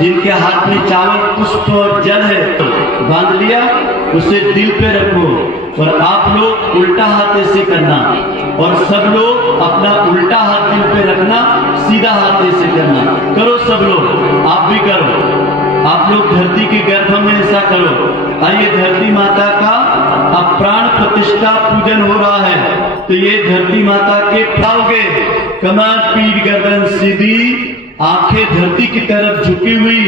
जिनके हाथ में चावल पुष्प और जल है बांध लिया, उसे दिल पे रखो और आप लोग उल्टा हाथ ऐसे करना और सब लोग अपना उल्टा हाथ दिल पे रखना, सीधा हाथ ऐसे करना। करो सब लोग, आप भी करो, आप लोग धरती के गर्भ में ऐसा करो। आइए धरती माता का अब प्राण प्रतिष्ठा पूजन हो रहा है, तो ये धरती माता के पाओगे, कमर पीठ गर्दन सीधी, आंखें धरती की तरफ झुकी हुई,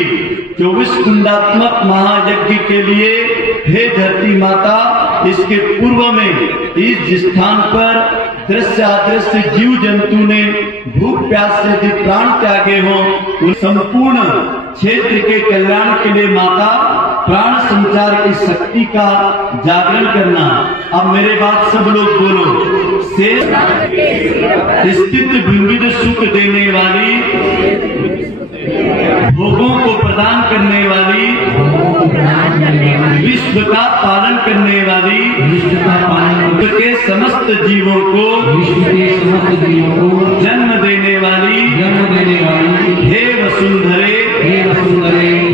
24 कुंडात्मक महायज्ञ के लिए हे धरती माता, इसके पूर्व में इस स्थान पर दृश्य अदृश्य जीव जंतु ने भूख प्यास से यदि प्राण त्यागे हो, उन संपूर्ण क्षेत्र के कल्याण के लिए माता प्राण संचार की शक्ति का जागरण करना। अब मेरे बात सब लोग बोलो। से स्थित विविध सुख देने वाली, भोगों को प्रदान करने वाली, विश्व का पालन करने वाली, विश्व के समस्त जीवों को, जन्म देने वाली, हे वसुंधरे,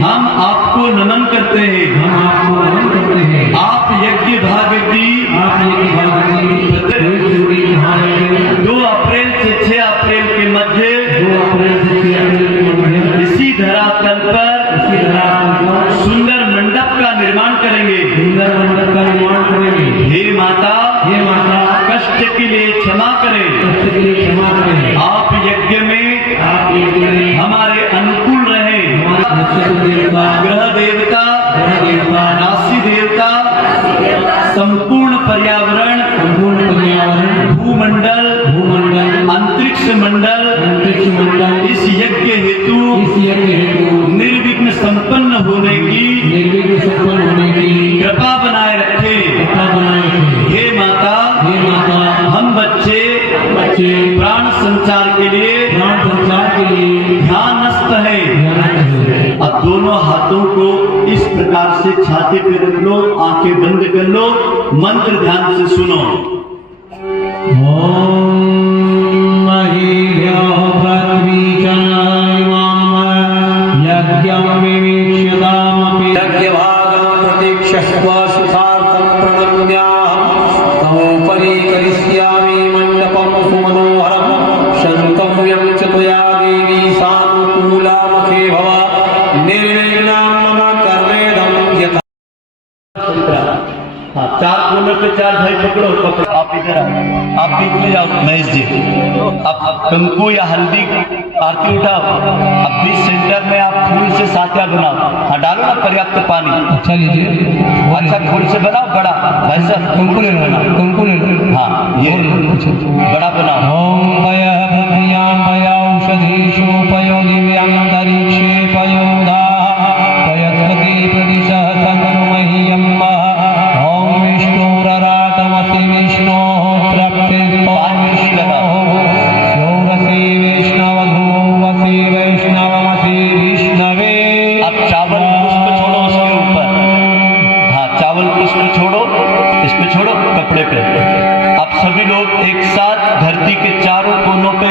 हम आपको नमन करते हैं, आप यज्ञ भाग की 2 अप्रैल से 6 अप्रैल के मध्य इसी धरातल पर सुंदर मंडप का निर्माण करेंगे। हे माता, कष्ट के लिए क्षमा करें, आप यज्ञ में हमारे अनुकूल रहे। ग्रह देवता, राशि देवता, संपूर्ण पर्यावरण, भूमंडल, अंतरिक्ष मंडल, इस यज्ञ हेतु निर्विघ्न संपन्न होने की कृपा बनाए रखे। हे माता, हम बच्चे प्राण संचार के लिए ध्यानस्थ है। अब दोनों हाथों को इस प्रकार से छाती पे रख लो, आंखें बंद कर लो, मंत्र ध्यान से सुनो। चार कोनों पे 4 भाई पकड़ो, आप इधर आओ, आप बीच में जाओ महेश जी। अब कंकु या हल्दी आरती उठाओ, अब बीच सेंटर में आप फूल से साथिया बनाओ, हाँ डालो ना पर्याप्त पानी। अच्छा लीजिए, अच्छा फूल से बनाओ बड़ा, भाई साहब कंकु ले लो, कंकु ले लो, हाँ ये बड़ा बनाओ। ओम कपड़े पे। अब सभी लोग एक साथ धरती के चारों कोनों पे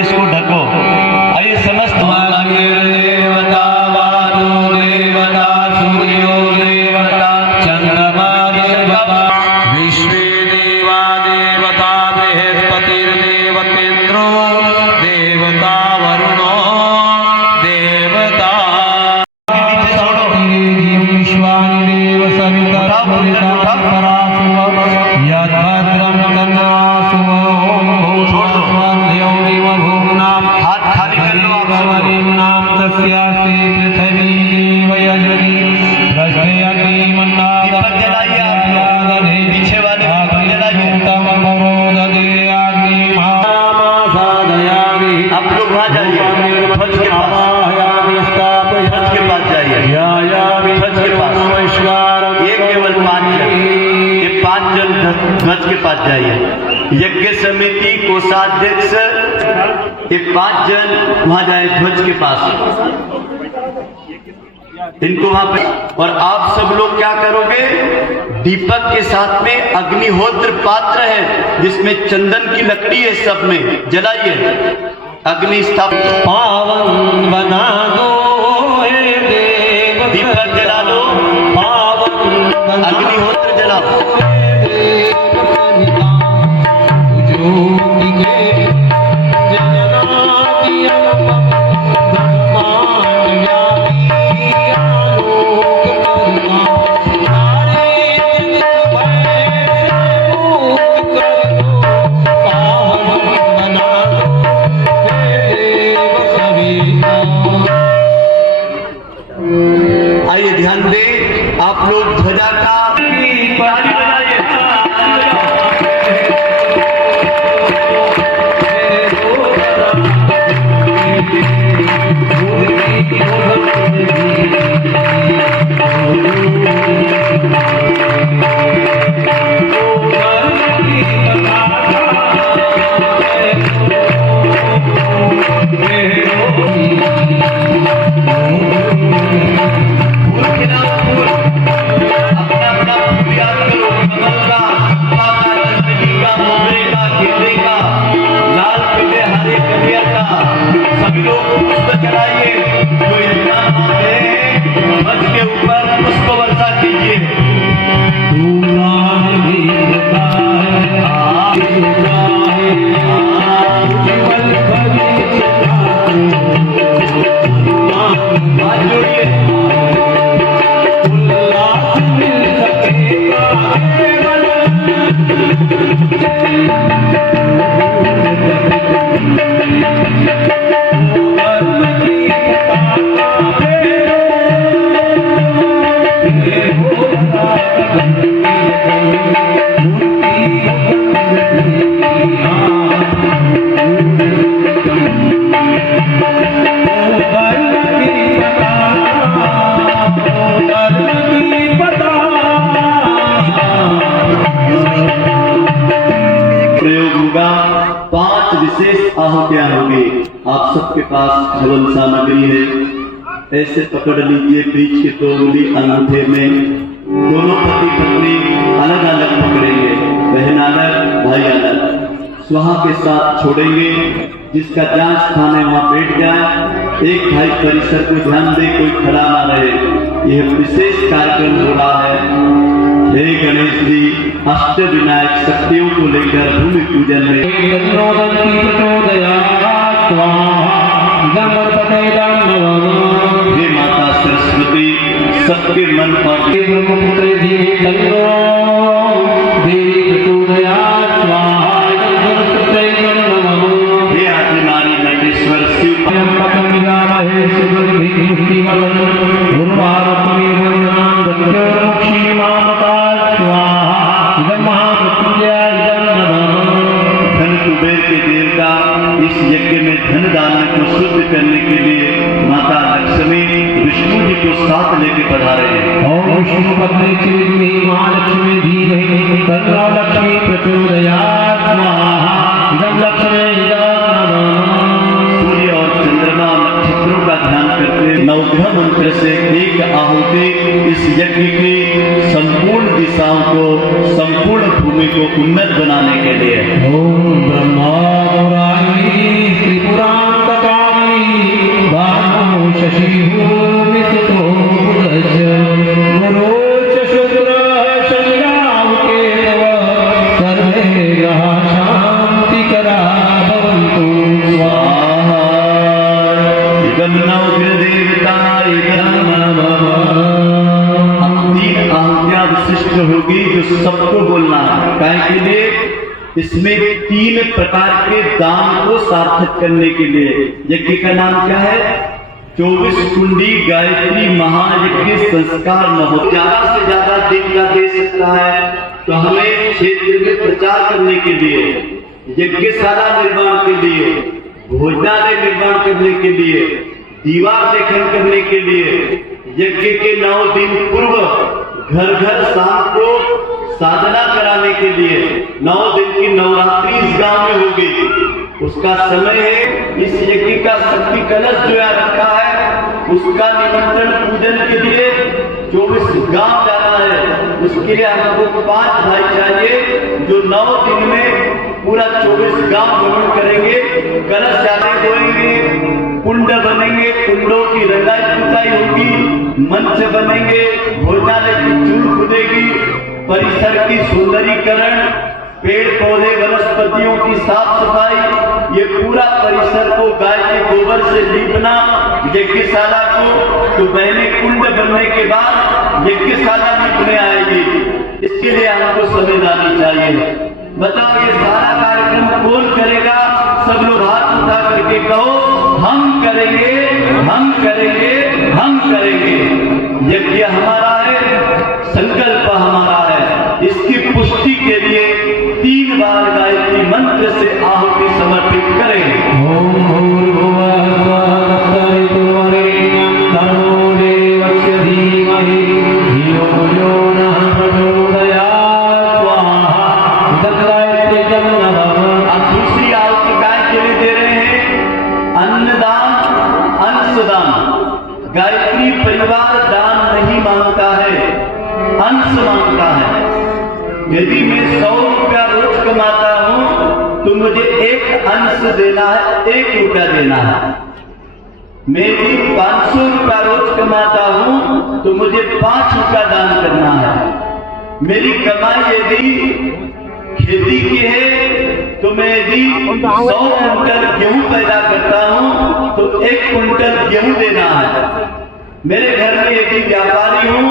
ध्वज के पास जाइए। यज्ञ समिति कोषाध्यक्ष ये 5 जन वहां जाए ध्वज के पास, इनको वहां पे। और आप सब लोग क्या करोगे, दीपक के साथ में अग्निहोत्र पात्र है जिसमें चंदन की लकड़ी है, सब में जलाइए, अग्नि स्थापित। पावन बना दो हे देव, दीपक जला लो, पावन अग्निहोत्र जलाओ। आइए ध्यान दें, आप लोग ध्वजा का ताली बजाइए। सभी लोग पुष्प चढ़ाइए, जो इल्जाम है मंच के ऊपर पुष्प वर्षा कीजिए। हाथ जोड़िए। प्रयोग होगा, 5 विशेष आहुतियां होंगी। आप सबके पास हवन सामग्री है, ऐसे पकड़ लीजिए बीच के 2 उंगली अंगूठे में, दोनों पति पत्नी अलग अलग पकड़ेंगे, बहन अलग भाई अलग, स्वाहा के साथ छोड़ेंगे। जिसका जहाँ स्थान है वहां बैठ जाए। एक भाई परिसर को ध्यान दे, कोई खड़ा ना रहे। यह विशेष कार्यक्रम हो रहा है। हे गणेश जी, अष्ट विनायक शक्तियों को लेकर भूमि पूजन में हे माता सरस्वती सबके मन पर हे आदिनारी नटेश्वर शिव इस यज्ञ में धन दान को शुद्ध करने के लिए माता लक्ष्मी विष्णु जी को साथ लेके पधारे हैं। ओम विष्णु पत्नी चिरंजीवी महालक्ष्मी धीमहि तन्नो लक्ष्मी प्रचोदयात् स्वाहा। इदं लक्ष्मी इदं नमः। सूर्य और चंद्रमा नक्षत्रों का ध्यान करते नवग्रह मंत्र से एक आहुति इस यज्ञ की संपूर्ण दिशाओं को, संपूर्ण भूमि को उन्नत बनाने के लिए। ओम ब्रह्मा होगी जो सबको बोलना है। काय के लिए? इसमें 3 प्रकार के दान को सार्थक करने के लिए। यज्ञ का नाम क्या है? 24 कुंडी गायत्री महायज्ञ संस्कार महोत्सव। ज्यादा से ज्यादा दिन का दे सकता है तो हमें क्षेत्र में प्रचार करने के लिए, यज्ञशाला निर्माण के लिए, भोजनालय निर्माण करने के लिए, दीवार लेखन करने के लिए, यज्ञ के 9 दिन पूर्व घर घर शाम को साधना कराने के लिए 9 दिन की नवरात्रि इस गांव में होगी। उसका समय है। इस यज्ञ का शक्ति कलश जो यहाँ रखा है उसका निमंत्रण पूजन के लिए 24 गांव जाना है। उसके लिए हमको 5 भाई चाहिए जो 9 दिन में पूरा 24 गांव भ्रमण करेंगे। कलश जाने होंगे, कुंड बनेंगे, कुंडों की रंगाई पुताई होगी, मंच बनेंगे, भोजनालय की चूल खुदेगी, परिसर की सुंदरीकरण, पेड़ पौधे वनस्पतियों की साफ सफाई, ये पूरा परिसर को गाय के गोबर से लीपना, यज्ञशाला को तो बहने कुंड बनने के बाद यज्ञशाला लीपने आएगी। इसके लिए हमको संविधानी चाहिए। बताओ ये सारा कार्यक्रम कौन करेगा? सब लोग हाथ उठा करके कहो हम करेंगे, हम करेंगे, हम करेंगे। यज्ञ हमारा है, संकल्प हमारा है। इसकी पुष्टि के लिए 3 बार गायत्री मंत्र से आहुति समर्पित करें। ओम भूर्भुवः स्वः तत्सवितुर्वरेण्यं भर्गो देवस्य धीमहि धियो यो नः प्रचोदयात् स्वाहा। गायत्री जप नमः। अब दूसरी आहुति गाय के लिए दे रहे हैं अन्नदान, अंशदान। गायत्री परिवार दान नहीं मांगता है, अंश मांगता है। यदि मैं 100 रुपया रोज कमाता हूं तो मुझे 1 अंश देना है, 1 रुपया देना है। मैं यदि 500 रुपया रोज कमाता हूं तो मुझे 5 रुपया दान करना है। मेरी कमाई यदि खेती की है तो मैं यदि 100 कुंटल गेहूं पैदा करता हूं तो 1 कुंटल गेहूं देना है। मेरे घर में यदि व्यापारी हूं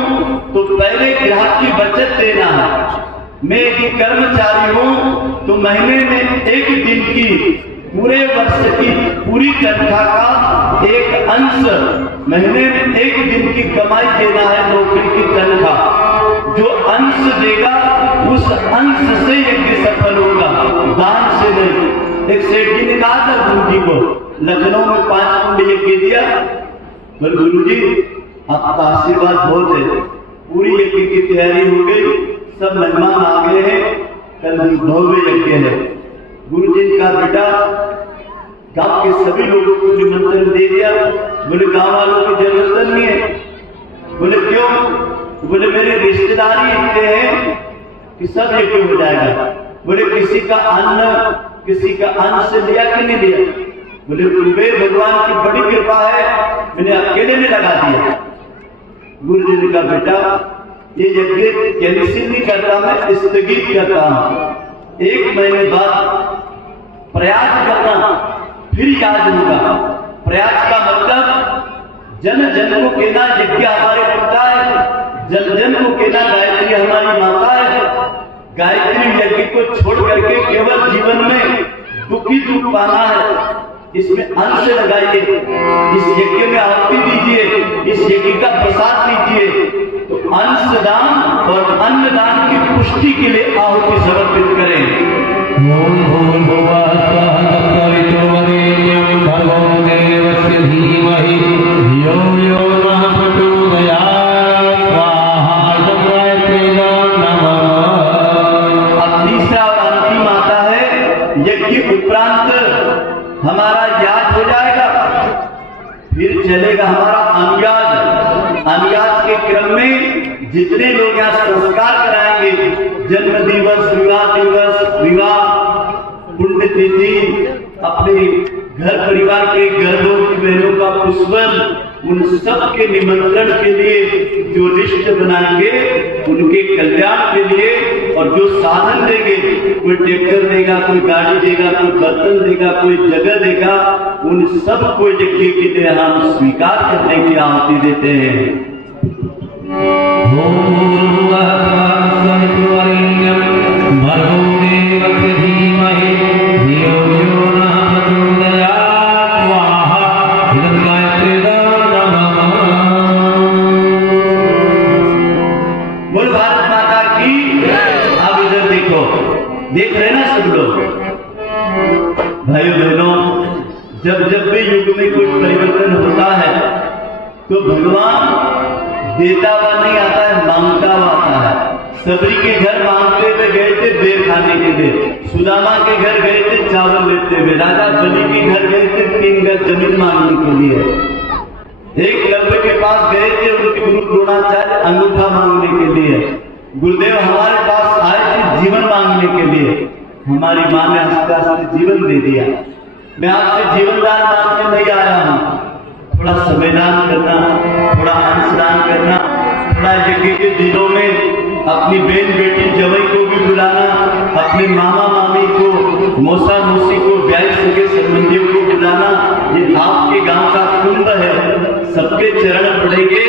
तो पहले ग्राहक की बचत देना है। मैं यदि कर्मचारी हूं तो महीने में 1 दिन की, पूरे वर्ष की पूरी तनख्वाह का 1 अंश, महीने में 1 दिन की कमाई देना है, नौकरी की तनख्वाह। जो अंश देगा उस अंश से यज्ञ सफल होगा, दान से नहीं। एक सेठ जी ने कहा था गुरु जी को, लखनऊ में 5 कुंड यज्ञ दिया। पर गुरु जी आपका आशीर्वाद बहुत है, पूरी यज्ञ की तैयारी हो गई, सब मेहमान आ गए हैं, कल भव्य यज्ञ है। गुरु जी का बेटा गांव के सभी लोगों को निमंत्रण दे दिया। बोले गांव वालों की जरूरत नहीं है। बोले क्यों? बोले मेरे रिश्तेदारी इतने हैं कि सब यज्ञ हो जाएगा। बोले किसी का अन्न, किसी का अंश लिया कि नहीं लिया? बोले भगवान की बड़ी कृपा है, मैंने अकेले में लगा दिया। गुरु जी ने कहा बेटा ये यज्ञ कैंसिल नहीं करता, मैं स्थगित करता हूं। 1 महीने बाद प्रयास करना, फिर याद होगा। प्रयास का मतलब जन जन को कहना यज्ञ हमारे पिता है, जन जन को कहना गायत्री हमारी माता है। गायत्री यज्ञ को छोड़ करके केवल जीवन में दुखी दुख पाना है। इसमें अंश लगाइए, इस यज्ञ में आहुति दीजिए, इस यज्ञ का प्रसाद लीजिए। तो अंशदान और अन्नदान की पुष्टि के लिए आहुति समर्पित करें। ओम भूर्भुवः स्वः तत्सवितुर्वरेण्यं भर्गो देवस्य धीमहि धियो यो नः प्रचोदयात् स्वाहा। गायत्री नमः। अब तीसरा और अंतिम आता है यज्ञ उपरांत हमारा याद हो जाएगा, फिर चलेगा हमारा अनुयाद। अनुयाद के क्रम में जितने लोग यहाँ संस्कार कराएंगे, जन्म दिवस, विवाह, पुण्यतिथि, अपने घर परिवार के गर्भों की बहनों का पुष्पन, उन सब के निमंत्रण के लिए जो लिस्ट बनाएंगे उनके कल्याण के लिए, और जो साधन देंगे, कोई ट्रैक्टर देगा, कोई गाड़ी देगा, कोई बर्तन देगा, कोई जगह देगा, उन सब को यज्ञ के लिए हम स्वीकार करने की आहुति देते हैं। ओम भूर्भुवः स्वः तत्सवितुर्वरेण्यं भर्गो देवस्य धीमहि धियो यो नः प्रचोदयात् स्वाहा। गायत्री नमः। बोल भारत माता की। अब इधर देखो, देख रहे ना सब लोग? भाइयों बहनों, जब जब भी युग में कोई परिवर्तन होता है तो भगवान देता हुआ नहीं आता है, मांगता हुआ आता है। सबरी के घर मांगते हुए गए थे बेर खाने के लिए, सुदामा के घर गए थे चावल लेते हुए, राजा बलि के घर गए थे 3 गज जमीन मांगने के लिए, एक लल्लू के पास गए थे उनके गुरु द्रोणाचार्य अंगूठा मांगने के लिए, गुरुदेव हमारे पास आए थे जीवन मांगने के लिए, हमारी माँ ने आस्ते आस्ते जीवन दे दिया। मैं आपसे जीवन दान मांगने नहीं आया हूँ, थोड़ा समय दान करना, थोड़ा अंश दान करना, थोड़ा यज्ञ के दिनों में अपनी बहन बेटी जवाई को भी बुलाना, अपने मामा मामी को, मौसा मौसी को, ब्याह सगे संबंधियों को बुलाना, ये आपके गांव का कुंभ है, सबके चरण पड़ेंगे,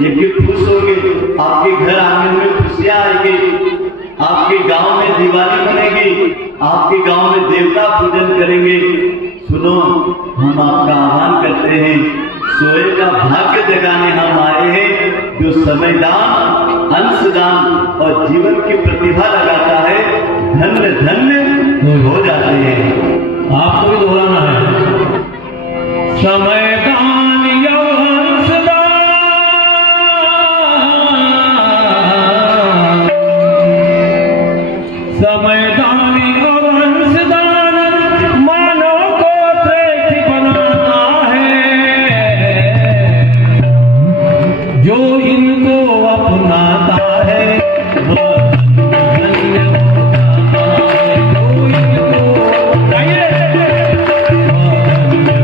यज्ञ खुश होंगे, आपके घर आंगन में खुशियां आएगी, आपके गांव में दिवाली बनेगी, आपके गांव में देवता पूजन करेंगे। सुनो, हम आपका आह्वान करते हैं, सोए का भाग्य जगाने हम आए हैं, जो समय दान, अंशदान और जीवन की प्रतिभा लगाता है, धन्य धन्य हो जाते हैं। आपको भी दोहराना है, समय दान या अंशदान, समय दान और अंशदान मानव को श्रेष्ठ बनाता है, जो इनको अपनाता है वह धन्य होता है, जो इनको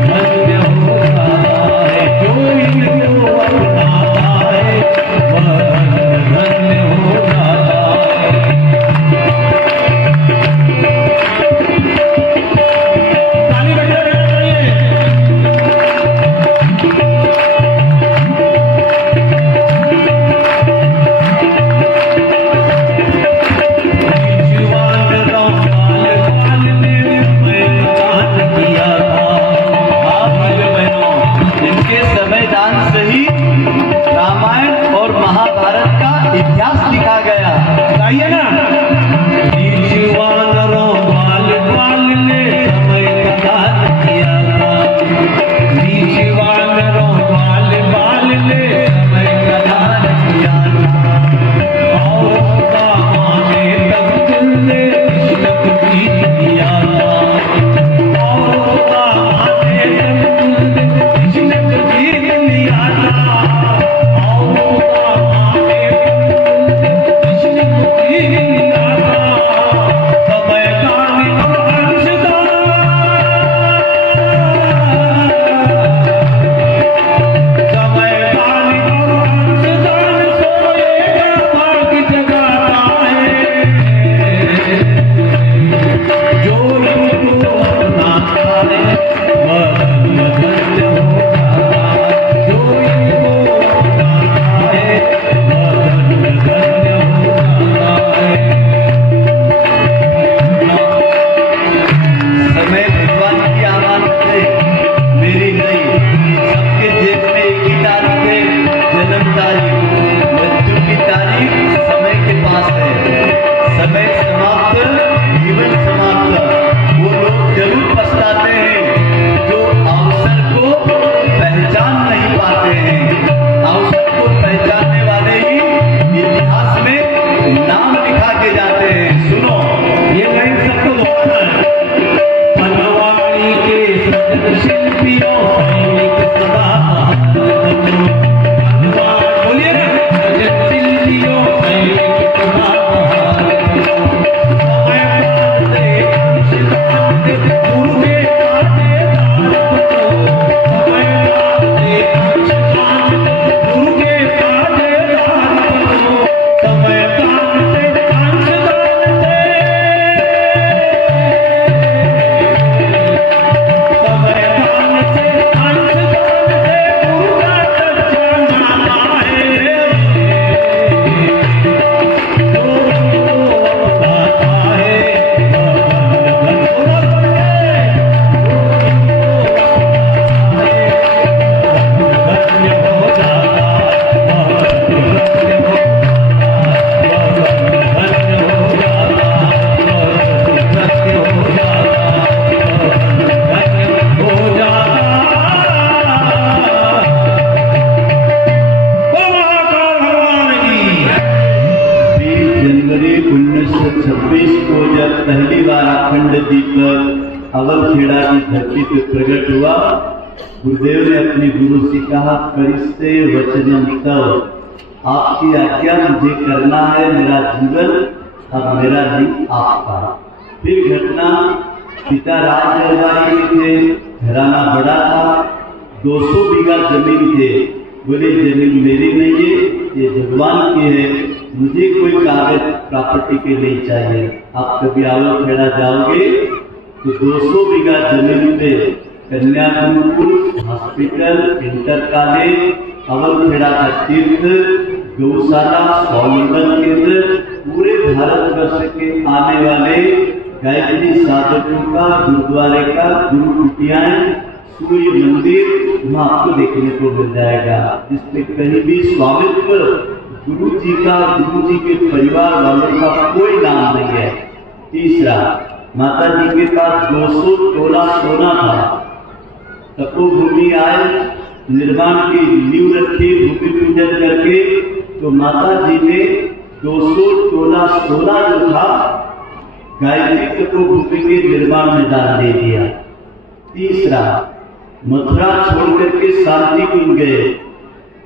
धन्य होता है, जो इनको अपनाता है वह धन्य होता है। ताली बजाते रहिए। इनके समय दान से ही रामायण और महाभारत का इतिहास लिखा गया। गाइए ना, वानरों बाल बाल ने समय का दान किया था, वानरों बाल बाल ने समय का दान किया था, और सुदामा ने तब तुमने कृष्ण की किया था, और सुदामा ने तब तुमने कृष्ण की लिया था, और सुदामा ने 1926 को जब पहली बार अखंड दीपक अवलखेड़ा की धरती पर प्रकट हुआ, गुरुदेव ने अपने गुरु से कहा, परिस्ते वचनम तव, आपकी आज्ञा मुझे करना है, मेरा जीवन अब मेरा नहीं आपका। फिर घटना, पिता राज दरबारी थे, घराना बड़ा था, 200 बीघा जमीन थे। बोले जमीन मेरी नहीं है, ये भगवान की है, मुझे कोई कागज प्रॉपर्टी के नहीं चाहिए। आप कभी अवलखेड़ा जाओगे तो 200 बीघा जमीन पे कन्या गुरुकुल, हॉस्पिटल, इंटर कॉलेज, अवलखेड़ा का तीर्थ, गौशाला, स्वावलंबन केंद्र, पूरे भारतवर्ष के आने वाले गायत्री साधकों का, गुरुद्वारे का, गुरु कुटियाएं, सूर्य मंदिर वहाँ आपको देखने को मिल जाएगा, जिसमें कहीं भी स्वामित्व गुरु जी का, गुरु जी के परिवार वालों का कोई नाम नहीं है। तीसरा, माता जी के पास 200 तोला सोना था। तपोभूमि आए, निर्माण की नींव रखी, भूमि पूजन करके, तो माता जी ने 200 तोला सोना जो था गायत्री तपोभूमि के निर्माण में दान दे दिया। तीसरा, मथुरा छोड़ करके शांति कुंज गए,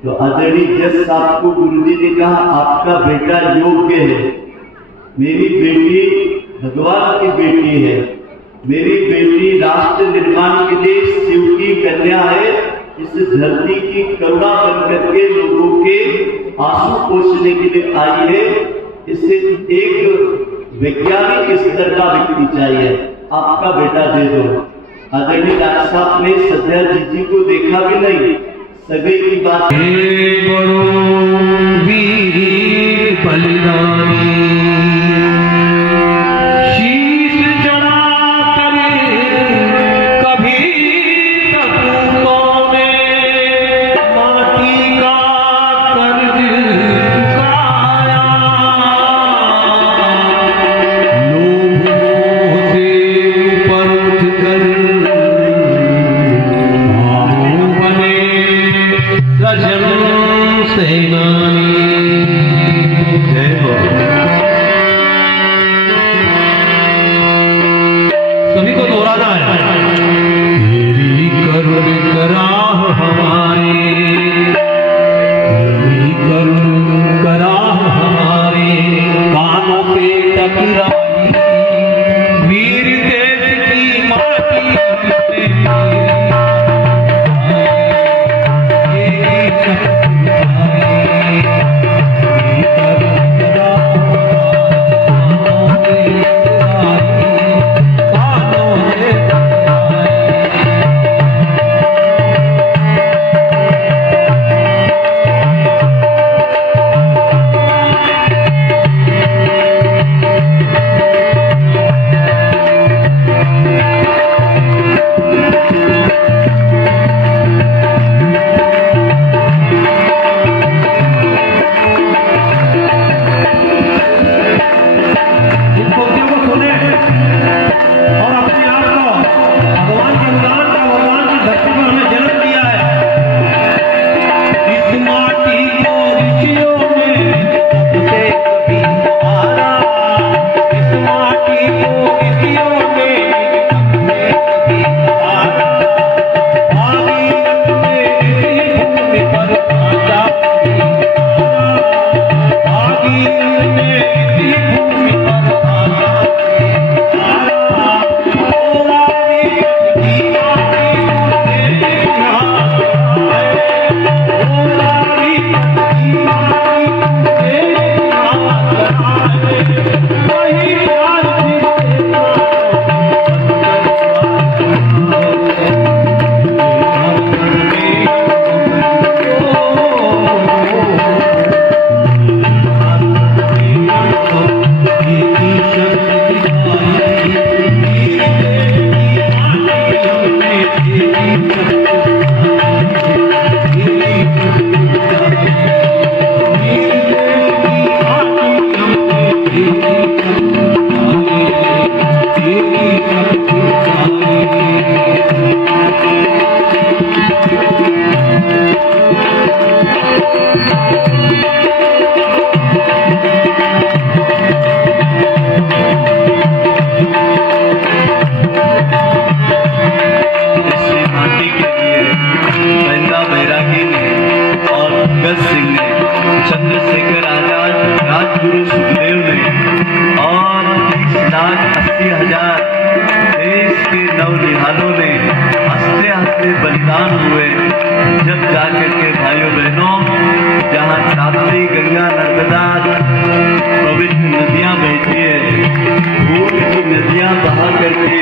तो आदरणीय जज साहब को गुरुजी ने कहा, आपका बेटा योग्य है, मेरी बेटी भगवान की बेटी है, मेरी बेटी राष्ट्र निर्माण के लिए शिव की कन्या है, इस धरती की करुणा बन करके लोगों के आंसू पोंछने के लिए आई है, इसे एक वैज्ञानिक स्तर का व्यक्ति चाहिए, आपका बेटा दे दो। आदरणीय राज साहब ने सत्या जी को देखा भी नहीं, सगे की बात सभी को दोहराना है। तेरी करुण कराह हमारे, तेरी करुण कराह हमारे, कानों पे टकराई, वीर देश की माटी भगत सिंह ने, चंद्रशेखर आजाद, राजगुरु सुखदेव ने और 30,80,000 देश के नवनिहालों ने हंसते हंसते बलिदान हुए। जब जाकर के भाइयों बहनों जहाँ ताप्ती, गंगा, नर्मदा पवित्र नदियां बहती है, खून की नदियां बहा करके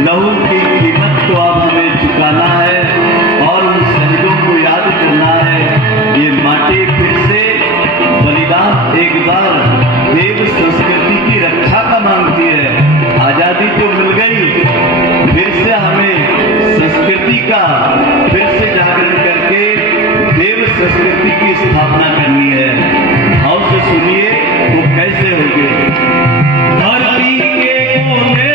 लहू की कीमत को आप हमें चुकाना है और उन शहीदों को याद करना है। ये माटी फिर से बलिदान एक बार देव संस्कृति की रक्षा का मांगती है। आजादी तो मिल गई, फिर से हमें संस्कृति का फिर से जागरण करके देव संस्कृति की स्थापना करनी है। भाव से सुनिए वो कैसे होगी। धरती के कोने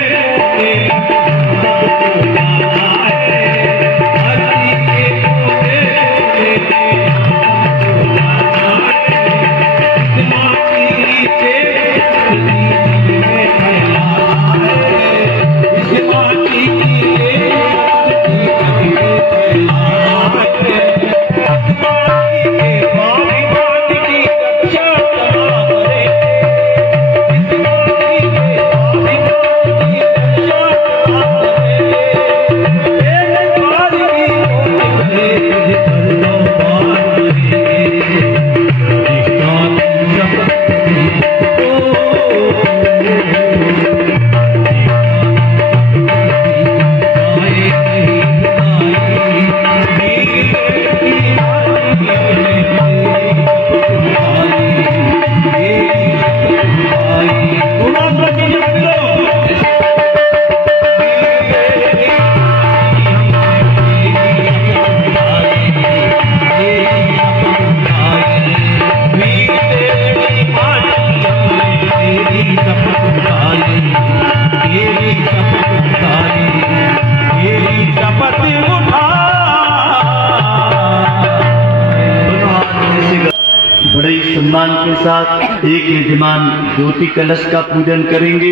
बड़े सम्मान के साथ एक यजमान ज्योति कलश का पूजन करेंगे,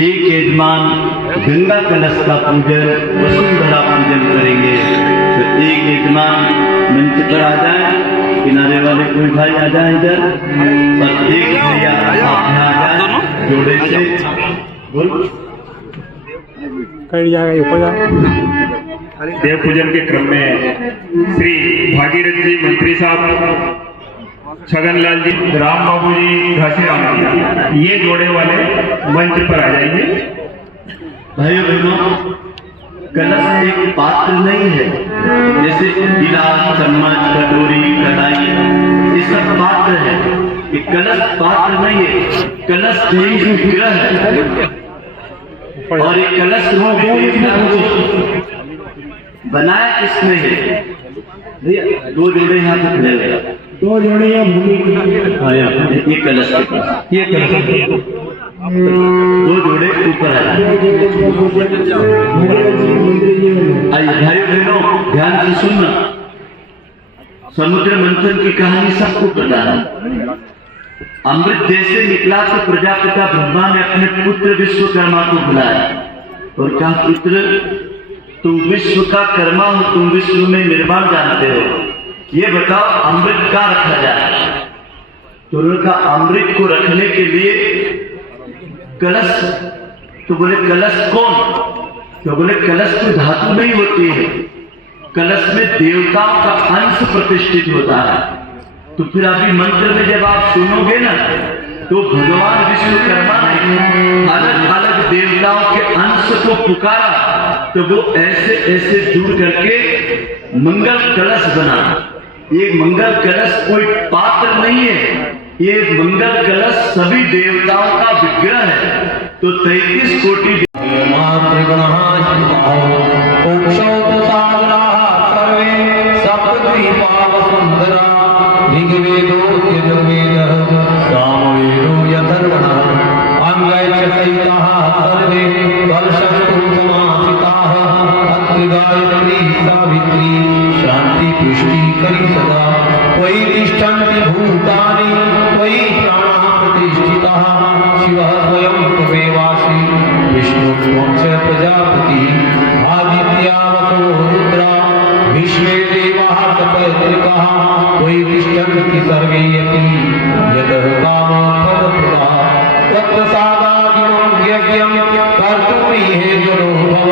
एक यजमान गंगा कलश का पूजन, वसुंधरा पूजन करेंगे। तो एक यजमान मंच पर आ जाए, किनारे वाले कोई भाई आ जाए इधर, और एक भैया आप आ जाए जोड़े से। बोल देव पूजन के क्रम में श्री भागीरथ जी मंत्री साहब, छगनलाल जी, राम बाबू जी, घासीराम जी, ये जोड़े वाले मंच पर आ जाएंगे। भाइयों बहनों, कलश एक पात्र नहीं है, जैसे गिलास, चम्मच, कटोरी, कढ़ाई, ये सब पात्र है। ये कलश पात्र नहीं है, कलश एक विग्रह है। और ये कलश बनाया किसने है भैया? दो जोड़े यहाँ पे खड़े हुए, दो जोड़ियां भूमि ये कलश के पास, ये कलश दो जोड़े ऊपर आए। भाइयों बहनों ध्यान से सुनना, समुद्र मंथन की कहानी सबको पता है। अमृत जैसे निकला तो प्रजापिता ब्रह्मा ने अपने पुत्र विश्वकर्मा को बुलाया और कहा, पुत्र तुम विश्व का कर्मा हो, तुम विश्व में निर्माण जानते हो, ये बताओ अमृत कहाँ रखा जाए? तो उनका अमृत को रखने के लिए कलश। तो बोले कलश कौन? तो बोले कलश तो धातु नहीं होती है, कलश में देवताओं का अंश प्रतिष्ठित होता है। तो फिर अभी मंत्र में जब आप सुनोगे ना, तो भगवान विश्वकर्मा ने अलग अलग देवताओं के अंश को पुकारा, तो वो ऐसे ऐसे जुड़ करके मंगल कलश बना। ये मंगल कलश कोई पात्र नहीं है, ये मंगल कलश सभी देवताओं का विग्रह है। तो 33 कोटि शांति पुष्टि करी सदा, कोई तिष्ठन्ति भूतानि, कोई प्राणः प्रतिष्ठितः, शिवः स्वयं त्वमेवासि, विष्णु त्वं च प्रजापति, आदित्या वसो रुद्रा, विश्वे देवाः सपत्रिकाः, वै तिष्ठन्ति सर्वे अपि यतः कामफलप्रदा तत्प्रसादादिमं यज्ञं कर्तुमिहे जनो भव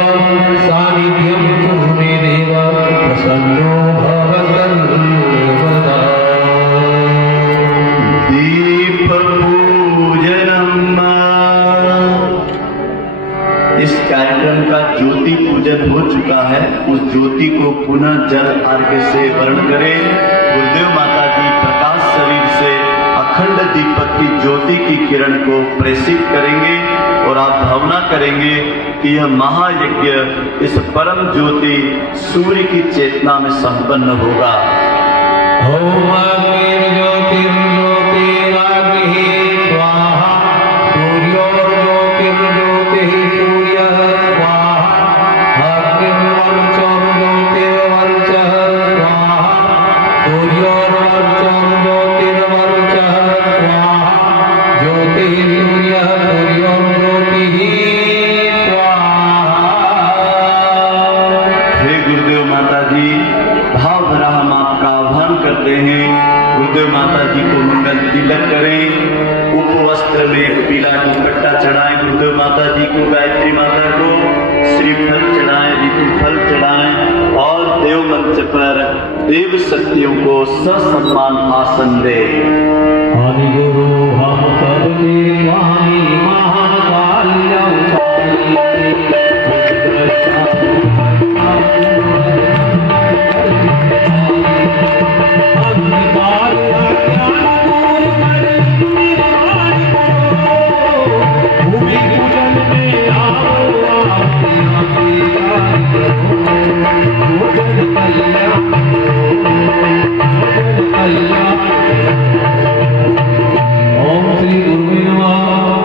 सानिध्यं कुरु मे देव प्रसन्नो भव सर्वदा। दीप पूजनम। इस कार्यक्रम का ज्योति पूजन हो चुका है, उस ज्योति को पुनः जल अर्घ्य से वर्ण करें। गुरुदेव माता जी प्रकाश शरीर से अखंड दीपक की ज्योति की किरण को प्रेषित करेंगे और आप भावना करेंगे कि यह महायज्ञ इस परम ज्योति सूर्य की चेतना में संपन्न होगा। ओम ज्योतिर्ज्योतिर्ज्योतिराग्निः स्वाहा सूर्यो ज्योतिर्ज्योतिः सूर्यः स्वाहा अग्निर्वर्चो ज्योतिर्वर्चः स्वाहा सूर्योर्वर्चो ज्योतिर्वर्चः स्वाहा ज्योतिः सूर्यः सूर्यो ज्योतिः स्वाहा। हे गुरुदेव माता जी, भाव भरा हम आपका आह्वान करते हैं। गुरुदेव माता जी को मंगल तिलक करें, उपवस्त्र में एक पीला दुपट्टा चढ़ाएं। गुरुदेव माता जी को, गायत्री माता को श्रीफल चढ़ाएं, ऋतु फल चढ़ाएं और देव मंच पर देव शक्तियों को ससम्मान आसन दें। आदि गुरु हम सबके स्वामी महाकाल्यं ओम श्री गुरुवे नमः।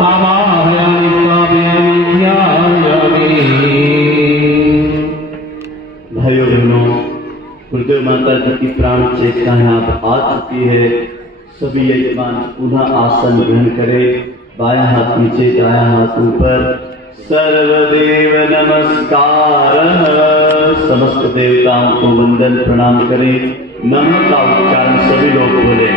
आवाहयामि स्वाम्यामि। भाइयों बहनों, गुरुदेव माता जी की प्राण चेतना यहाँ आ चुकी है। सभी यजमान पुनः आसन ग्रहण करें। बायां हाथ नीचे, दायां हाथ ऊपर। सर्वदेव नमस्कार। समस्त देवताओं को वंदन प्रणाम करें। नमः का उच्चारण सभी लोग बोले।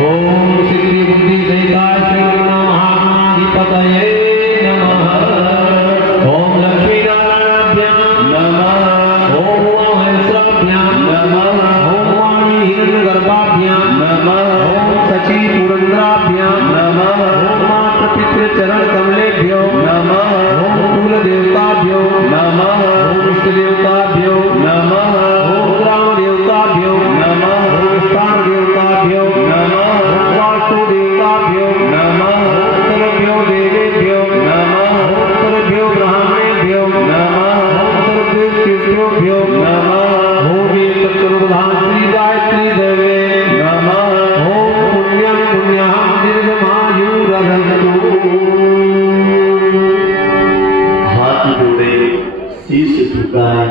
ओम सिद्धि बुद्धि सहिताय श्री महागणाधिपतये नमः। ओम लक्ष्मी नारायणाभ्यां नमः। ओम महेश्वराभ्यां नमः। ओम वाणी हिरण्यगर्भाभ्यां नमः। ओम सची पुरंदराभ्यां नमः। ओम मातृ पितृ चरण कमलेभ्यो नमः। ओम कुल देवताभ्यो नमः। ओम इष्ट देवताभ्यो नमः। ओम ग्राम देवताभ्यो नमः। ओम स्थान देवताभ्यो नमः। ओम वास्तु देवताभ्यो नमः। ओम सर्वभ्यो देवेभ्यो नमः। ओम सर्वभ्यो ब्राह्मणेभ्यो नमः। ओम सर्वभ्यो शिष्योभ्यो नमः। ओम ये सत्सर्वधाम श्री गायत्री देवे नमः। ओम पुण्यं पुण्यं दीर्घमायुरधन्तु। हाथ जोड़े, शीश झुकाए,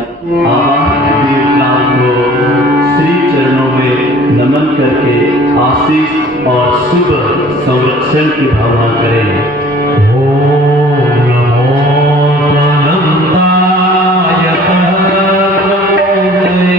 आवाहन देवताओं को श्री चरणों में नमन करके आशीष और शुभ संरक्षण की भावना करें। ओम नमो अनंताय सहस्रमूर्तये।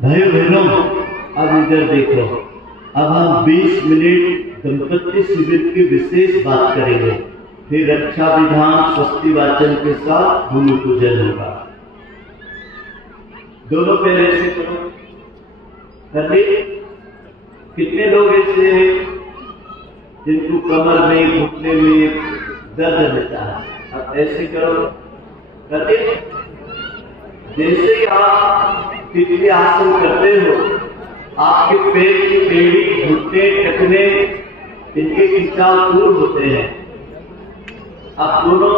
भाइयों बहनों, अब इधर देखो। अब हम 20 मिनट दंपत्ति शिविर की विशेष बात करेंगे। फिर रक्षा विधान स्वस्ति वाचन के साथ भूमि पूजन होगा। दोनों पहले से करो। कर लिए? कितने लोग ऐसे हैं जिनको कमर में, घुटने में दर्द रहता है? अब ऐसे करो। कर लिए? जैसे ही आप तितली आसन करते हो, आपके पेट की बेड़ी, घुटने, टखने, इनके खिंचाव दूर होते हैं। आप दोनों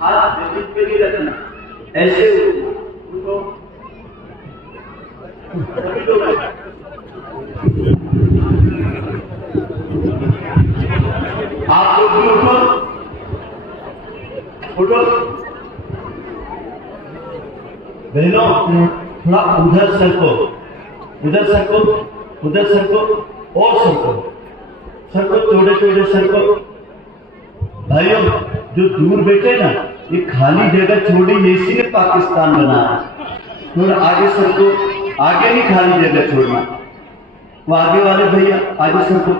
हाथ जमीन पे नहीं रखना, ऐसे उठो। सभी लोग बहनों थोड़ा उधर सरको, उधर सरको, उधर सरको, और सरको, सरको, थोड़े थोड़े सरको। भाइयों जो दूर बैठे ना, ये खाली जगह छोड़ी, इसी ने पाकिस्तान बनाया। थोड़ा आगे सरको, आगे नहीं खाली जगह छोड़ना। वो आगे वाले भैया आगे सरको,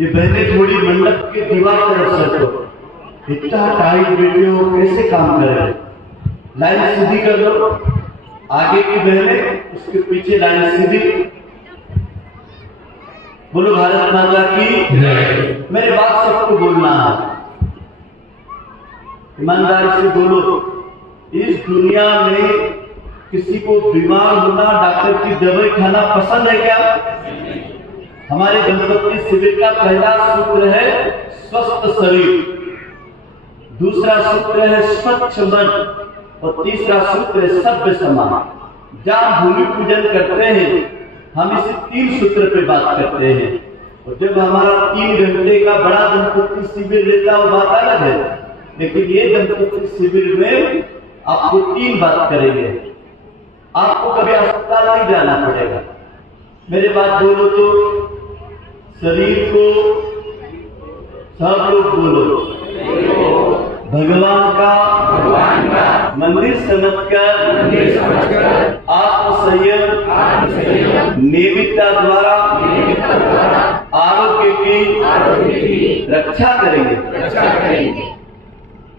ये बहने थोड़ी मंडप के दीवार तरफ सरको। इतना टाइट बैठे हो, कैसे काम करें? लाइन सीधी कर लो, आगे की बहने उसके पीछे लाइन सीधी। बोलो भारत माता की। मेरे बात सबको बोलना है, ईमानदारी से बोलो। इस दुनिया में किसी को बीमार होना, डॉक्टर की दवाई खाना पसंद है क्या? हमारे दंपत्ति शिविर का पहला सूत्र है स्वस्थ शरीर, दूसरा सूत्र है स्वच्छ मन, और तीसरा सूत्र है सभ्य समाज। जहाँ भूमि पूजन करते हैं हम इस 3 सूत्र पे बात करते हैं। और जब हमारा 3 घंटे का बड़ा दंपत्ति शिविर लेता वो बात अलग है, लेकिन ये दंपत्ति शिविर में आपको 3 बात करेंगे। आपको कभी अस्पताल नहीं जाना पड़ेगा। मेरे बात बोलो तो शरीर को सब लोग बोलो, भगवान का मंदिर समझकर आत्मसंयम नियमितता द्वारा आरोग्य की रक्षा करेंगे।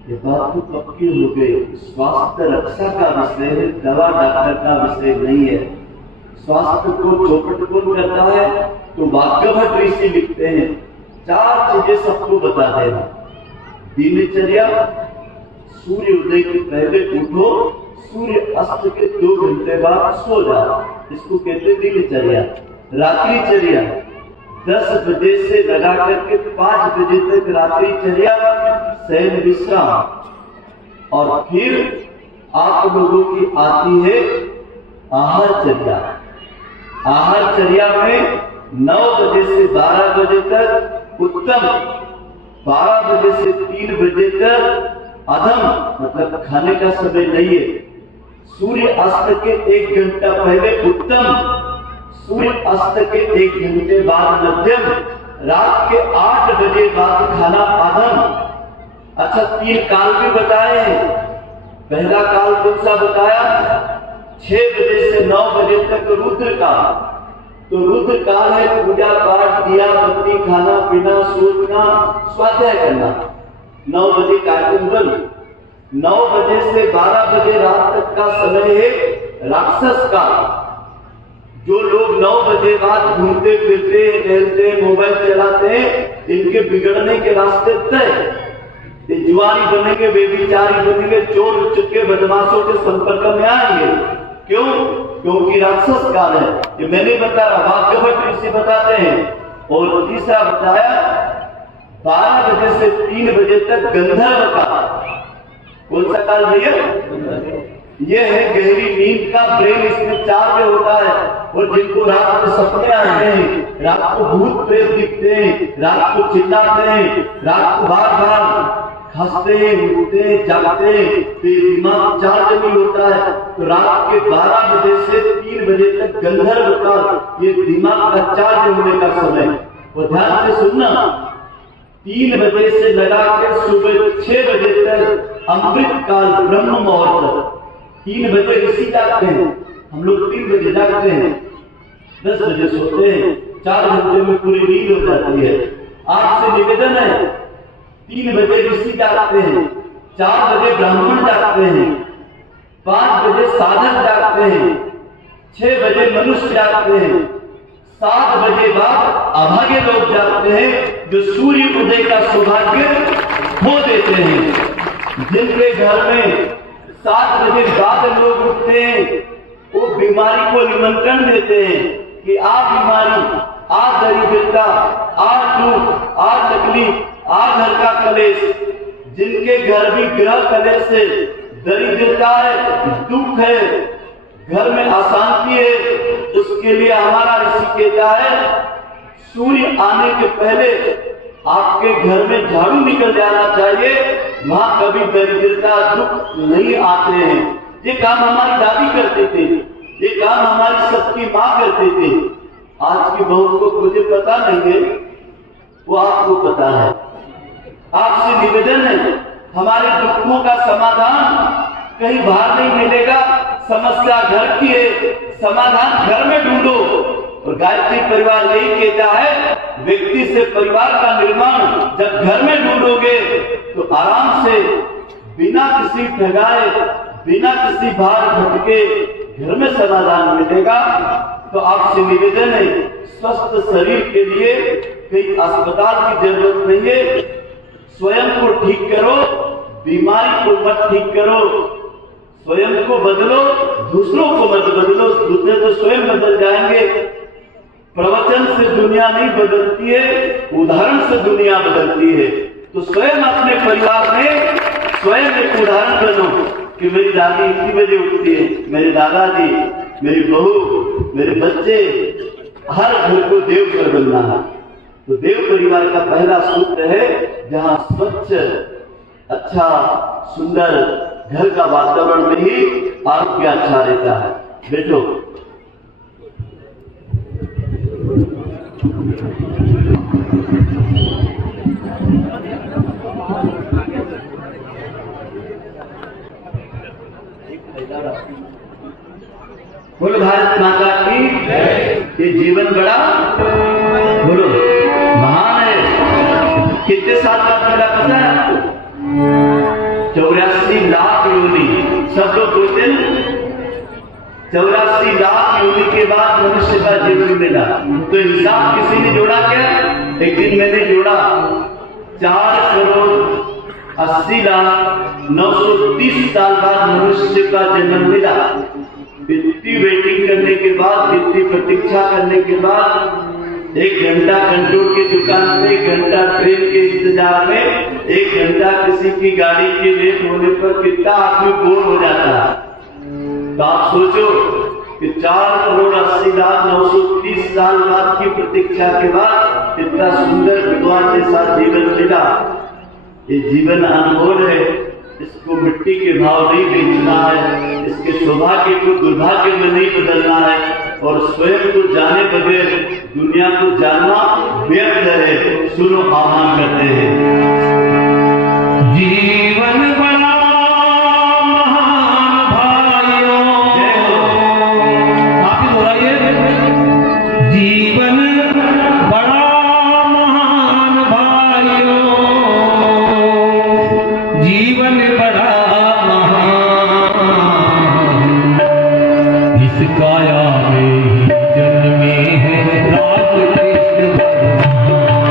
ये बात तो पक्की हो गई। स्वास्थ्य रक्षा का विषय है, दवा डॉक्टर का विषय नहीं है। स्वास्थ्य को चौपट कौन करता है? तो वाक्यभट ऋषि लिखते हैं 4 चीजें सबको बता देना। दिनचर्या, सूर्य उदय के पहले उठो, सूर्य अस्त के 2 घंटे बाद सो जाओ, इसको कहते हैं दिनचर्या। रात्रिचर्या 10 बजे से लगा करके 5 बजे तक रात्रिचर्या, शयन विश्राम। और फिर आप लोगों की आती है आहारचर्या। आहारचर्या में 9 बजे से 12 बजे तक उत्तम, 12 बजे से 3 बजे तक अधम, मतलब खाने का समय नहीं है। सूर्य अस्त के 1 घंटा पहले उत्तम, सूर्य अस्त के 1 घंटे बाद मध्यम, रात के 8 बजे बाद खाना अधम। अच्छा 3 काल भी बताए हैं। पहला काल कौन सा बताया? 6 बजे से 9 बजे तक रुद्र काल। तो रुद्र काल है पूजा पाठ, दिया बत्ती, खाना पीना, सोचना, स्वाध्याय करना। 9 बजे कार्टून बंद। 9 बजे से 12 बजे रात तक का समय है राक्षस काल। जो लोग 9 बजे बाद घूमते फिरते, टहलते, मोबाइल चलाते हैं, इनके बिगड़ने के रास्ते तय। ये जुआरी बनेंगे, बेविचारी बनेंगे, चोर चुके बदमाशों के संपर्क में आएंगे। क्यों? क्योंकि राक्षस काल है। ये मैंने बताया, वाक्यभट ऋषि बताते हैं। और तीसरा बताया 12 बजे से 3 बजे तक गंधर्व काल। कौन सा काल भैया? यह है गहरी नींद का ब्रेन, इसमें 4 में होता है। और जिनको रात में सपने आते हैं, रात को भूत प्रेत दिखते हैं, रात को चिल्लाते हैं, रात को बार बार हंसते हैं, उठते हैं, जागते हैं, तो दिमाग चार्ज नहीं होता है। तो रात के 12 बजे से 3 बजे तक गंधर्व काल, ये दिमाग का चार्ज होने का समय। और ध्यान से सुनना, 3 बजे से लगा के सुबह 6 बजे तक अमृत काल, ब्रह्म मुहूर्त। 3 बजे ऋषि जागते हैं, हम लोग 3 बजे जागते हैं, 10 बजे सोते हैं, 4 घंटे में पूरी नींद हो जाती है। आपसे निवेदन है 3 बजे ऋषि जागते हैं, 4 बजे ब्राह्मण जागते हैं, 5 बजे साधक जागते हैं, 6 बजे मनुष्य जागते हैं, 7 बजे बाद अभागे लोग जागते हैं, जो सूर्य उदय का सौभाग्य खो देते हैं। जिनके घर में 7 बजे बाद लोग उठते हैं, वो बीमारी को निमंत्रण देते हैं कि आ बीमारी, आ दरिद्रता, आ दुख, आ तकलीफ, आ घर का कलेश। जिनके घर भी ग्रह कलेश से दरिद्रता है, दुख है, घर में अशांति है, उसके लिए हमारा ऋषि कहता है सूर्य आने के पहले आपके घर में झाड़ू निकल जाना चाहिए। वहां कभी दरिद्रता, दुख नहीं आते हैं। ये काम हमारी दादी करते थे, ये काम हमारी सबकी माँ करते थे। आज की बहू को मुझे पता नहीं है, वो आपको पता है। आपसे निवेदन है, हमारे दुखों का समाधान कहीं बाहर नहीं मिलेगा। समस्या घर की है, समाधान घर में ढूंढो। और गायत्री परिवार यही कहता है, व्यक्ति से परिवार का निर्माण जब घर में ढूंढोगे तो आराम से बिना किसी ठगाए, बिना किसी भार भटके घर में समाधान मिलेगा। तो आपसे निवेदन है, स्वस्थ शरीर के लिए कहीं अस्पताल की जरूरत नहीं है। स्वयं को ठीक करो, बीमारी को मत ठीक करो। स्वयं को बदलो, दूसरों को मत बदलो, दूसरे तो स्वयं बदल जाएंगे। प्रवचन से दुनिया नहीं बदलती है, उदाहरण से दुनिया बदलती है। तो स्वयं अपने परिवार में स्वयं एक उदाहरण बनो कि मेरी दादी इतनी बजे उठती है, मेरे दादाजी, मेरी बहू, मेरे बच्चे, हर घर को देव घर बनना है। तो देव परिवार का पहला सूत्र है, जहां स्वच्छ, अच्छा, सुंदर घर का वातावरण में ही आरोग्य अच्छा रहता है। बैठो। बोलो भारत माता की। ये जीवन बड़ा बोलो महान है। कितने साल का मेरा पता है? 84 लाख योनि। सब लोग बोलते हैं 84 लाख योनि के बाद मनुष्य का जीवन मिला। तो हिसाब किसी ने जोड़ा क्या? एक दिन मैंने जोड़ा 4,80,0930 साल बाद मनुष्य का जन्म मिला। इतनी वेटिंग करने के बाद, इतनी प्रतीक्षा करने के बाद, 1 घंटा कंट्रोल की दुकान पे, 1 घंटा ट्रेन के इंतजार में, 1 घंटा किसी की गाड़ी के लेट होने पर कितना आदमी बोर हो जाता है। तो आप सोचो कि 4,80,0930 साल बाद की प्रतीक्षा के बाद इतना सुंदर भगवान जैसा जीवन मिला। ये जीवन अनमोल है, इसको मिट्टी के भाव नहीं बेचना है, इसके सौभाग्य को दुर्भाग्य में नहीं बदलना है। और स्वयं को जाने बगैर दुनिया को जानना व्यर्थ है। सुनो, आह्वान करते हैं। जीवन बड़ा महान भाइयों, आप ही दोहराइए। जीवन बड़ा महान भाइयों, जीवन बड़ा महान, इस काया में ही जन्मे हैं राम कृष्ण भगवान।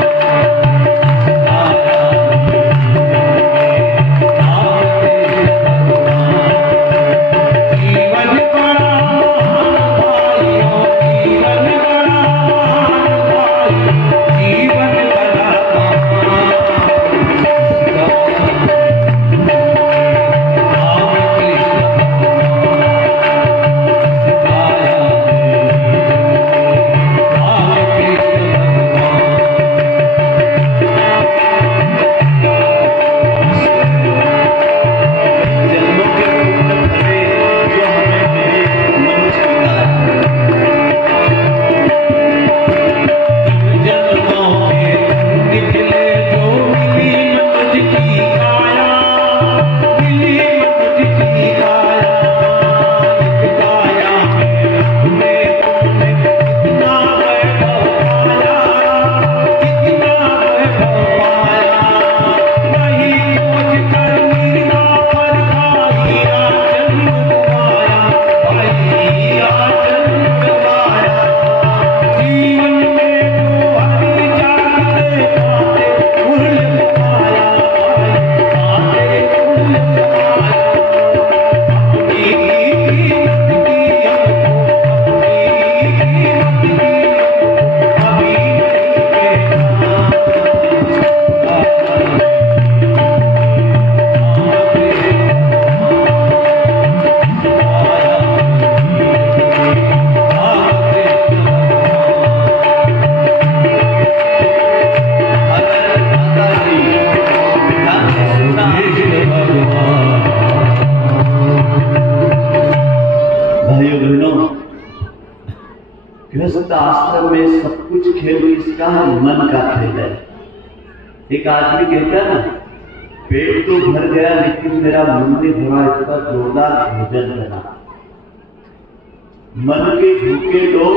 में सब कुछ खेल इसका मन का खेल है। एक आदमी कहता है ना, पेट तो भर गया लेकिन मेरा मन नहीं भरा, इसका जोरदार भोजन बना। मन के भूखे लोग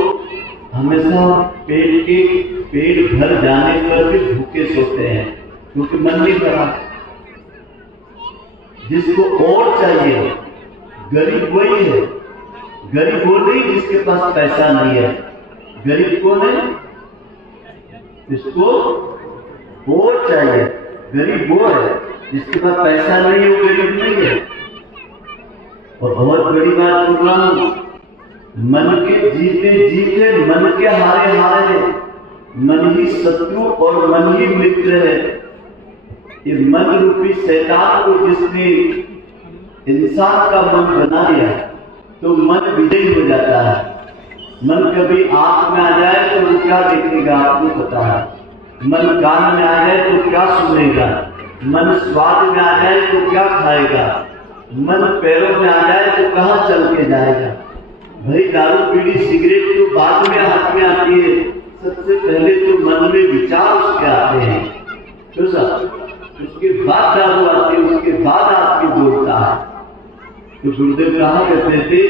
हमेशा पेट भर जाने पर भी भूखे सोते हैं, क्योंकि मन नहीं भरा। जिसको और चाहिए, गरीब वही है। गरीब वो नहीं जिसके पास पैसा नहीं है, गरीब कौन है? जिसको और चाहिए। गरीब वो है जिसके पास पैसा नहीं है, वो गरीब नहीं है। और बहुत बड़ी बात बोल रहा हूं, मन के जीते जीते मन के हारे हारे है। मन ही शत्रु और मन ही मित्र है। ये मन रूपी शैतान को जिसने इंसान का मन बना लिया तो मन विजयी हो जाता है। मन कभी आंख में आ जाए तो वो क्या देखेगा आपको पता है। मन कान में आ जाए तो क्या सुनेगा। मन स्वाद में आ जाए तो क्या खाएगा। मन पैरों में आ जाए तो कहाँ चल के जाएगा। भाई दारू बीड़ी सिगरेट तो बाद में हाथ में आती है, सबसे पहले तो मन में विचार उसके आते हैं। तो सर उसके बाद दारू आती है, उसके बाद आपकी बोलता है। तो गुरुदेव कहा करते थे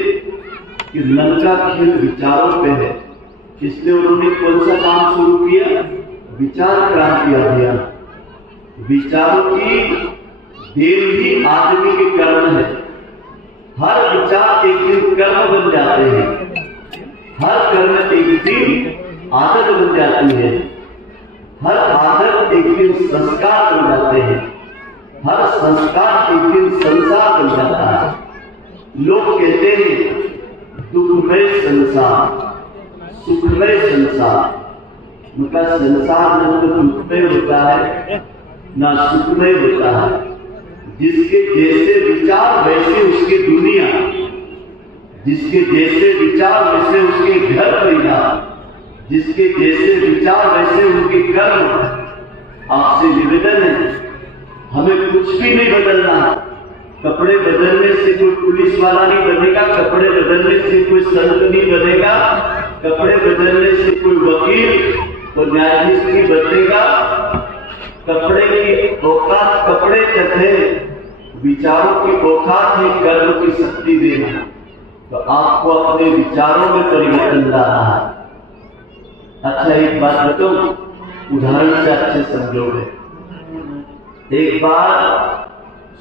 कि मन का खेल विचारों पे है, इसलिए उन्होंने कौन सा काम शुरू किया? विचार क्रांति अभियान। विचारों की देन ही आदमी के कर्म है। हर विचार एक दिन कर्म बन जाते हैं, हर कर्म एक दिन आदत बन जाती है, हर आदत एक दिन संस्कार बन जाते हैं, हर संस्कार एक दिन संसार बन जाता है। लोग कहते हैं दुखमय संसार, सुखमय संसार। उनका संसार न तो दुखमय होता है ना सुखमय होता है। जिसके जैसे विचार वैसे उसकी दुनिया, जिसके जैसे विचार वैसे उसके घर परिवार, जिसके जैसे विचार वैसे उनके कर्म। आपसे निवेदन है, हमें कुछ भी नहीं बदलना। कपड़े बदलने से कोई पुलिस वाला नहीं बनेगा, कपड़े बदलने से कोई संत नहीं बनेगा, कपड़े बदलने से कोई वकील और न्यायाधीश नहीं बनेगा। कपड़े की औकात कपड़े तक है, विचारों की औकात है कर्म की शक्ति देना। तो आपको अपने विचारों में परिवर्तन लाना है। अच्छा एक बात बताऊं, उदाहरण से अच्छे समझोगे। एक बार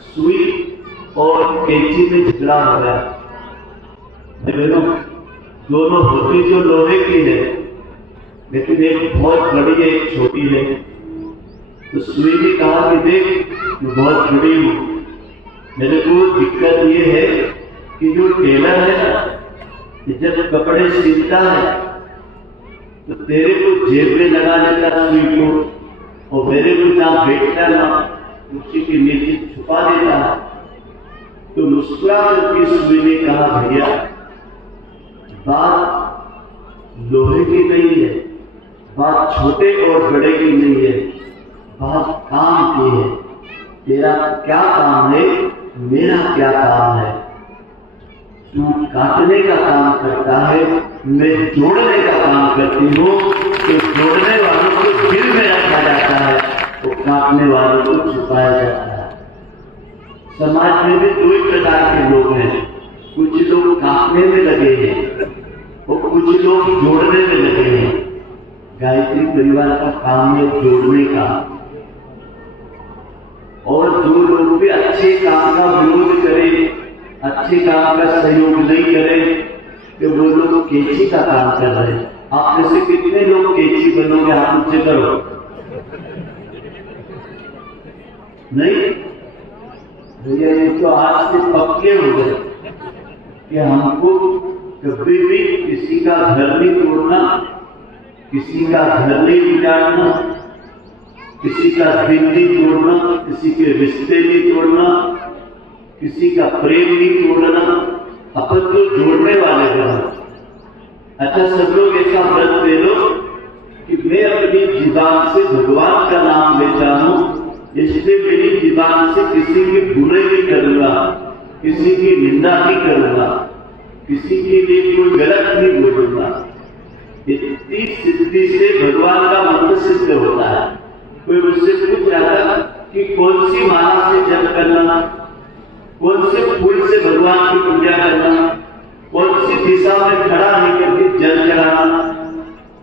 सुई और कैंची में झगड़ा हो गया। दोनों होती जो लोहे की है, लेकिन एक बहुत बड़ी है एक छोटी है। तो सुई ने कहा कि देख मैं बहुत बड़ी हूं, मेरे को दिक्कत ये है कि जो टेलर है ना, जब कपड़े सिलता है तो तेरे को जेब में लगा देता सुई को, और मेरे को जहां बैठता ना उसी के नीचे छुपा देता है। तो मुस्कुरा करके सुई ने कहा भैया बात लोहे की नहीं है, बात छोटे और बड़े की नहीं है, बात काम की है। तेरा क्या काम है, मेरा क्या काम है। तू काटने का काम करता है, मैं जोड़ने का काम करती हूँ। तो जोड़ने वालों को दिल में रखा जाता है, तो काटने वालों को छुपाया जाता है। समाज में भी दो ही प्रकार के लोग हैं, कुछ लोग काटने में लगे हैं और कुछ लोग जोड़ने में लगे हैं। गायत्री परिवार का काम है जोड़ने का। और जो लोग भी अच्छे काम का विरोध करें, अच्छे काम का सहयोग नहीं करें, तो वो लोग केची का काम कर रहे हैं। आप में से कितने लोग केची बनोगे, हाथ ऊंचे करो। नहीं भैया, ये तो आज से पक्के हो गए कि हमको कभी भी किसी का घर नहीं तोड़ना, किसी का घर नहीं बिगाड़ना, किसी का दिल नहीं तोड़ना, किसी के रिश्ते नहीं तोड़ना, किसी का प्रेम नहीं तोड़ना। अपन तो जोड़ने वाले बनो। अच्छा सब लोग ऐसा व्रत ले लो कि मैं अपनी जीवान से भगवान का नाम लेता हूं, इसलिए मेरी जीवान से किसी की बुरे नहीं करूंगा, किसी की निंदा नहीं करूंगा, किसी के लिए कोई गलत नहीं बोलूंगा। इतनी सिद्धि से भगवान का मंत्र सिद्ध होता है। कोई मुझसे पूछ रहा था कि कौन सी माला से जप करना, कौन से फूल से भगवान की पूजा करना, कौन सी दिशा में खड़ा होकर के जल चढ़ाना।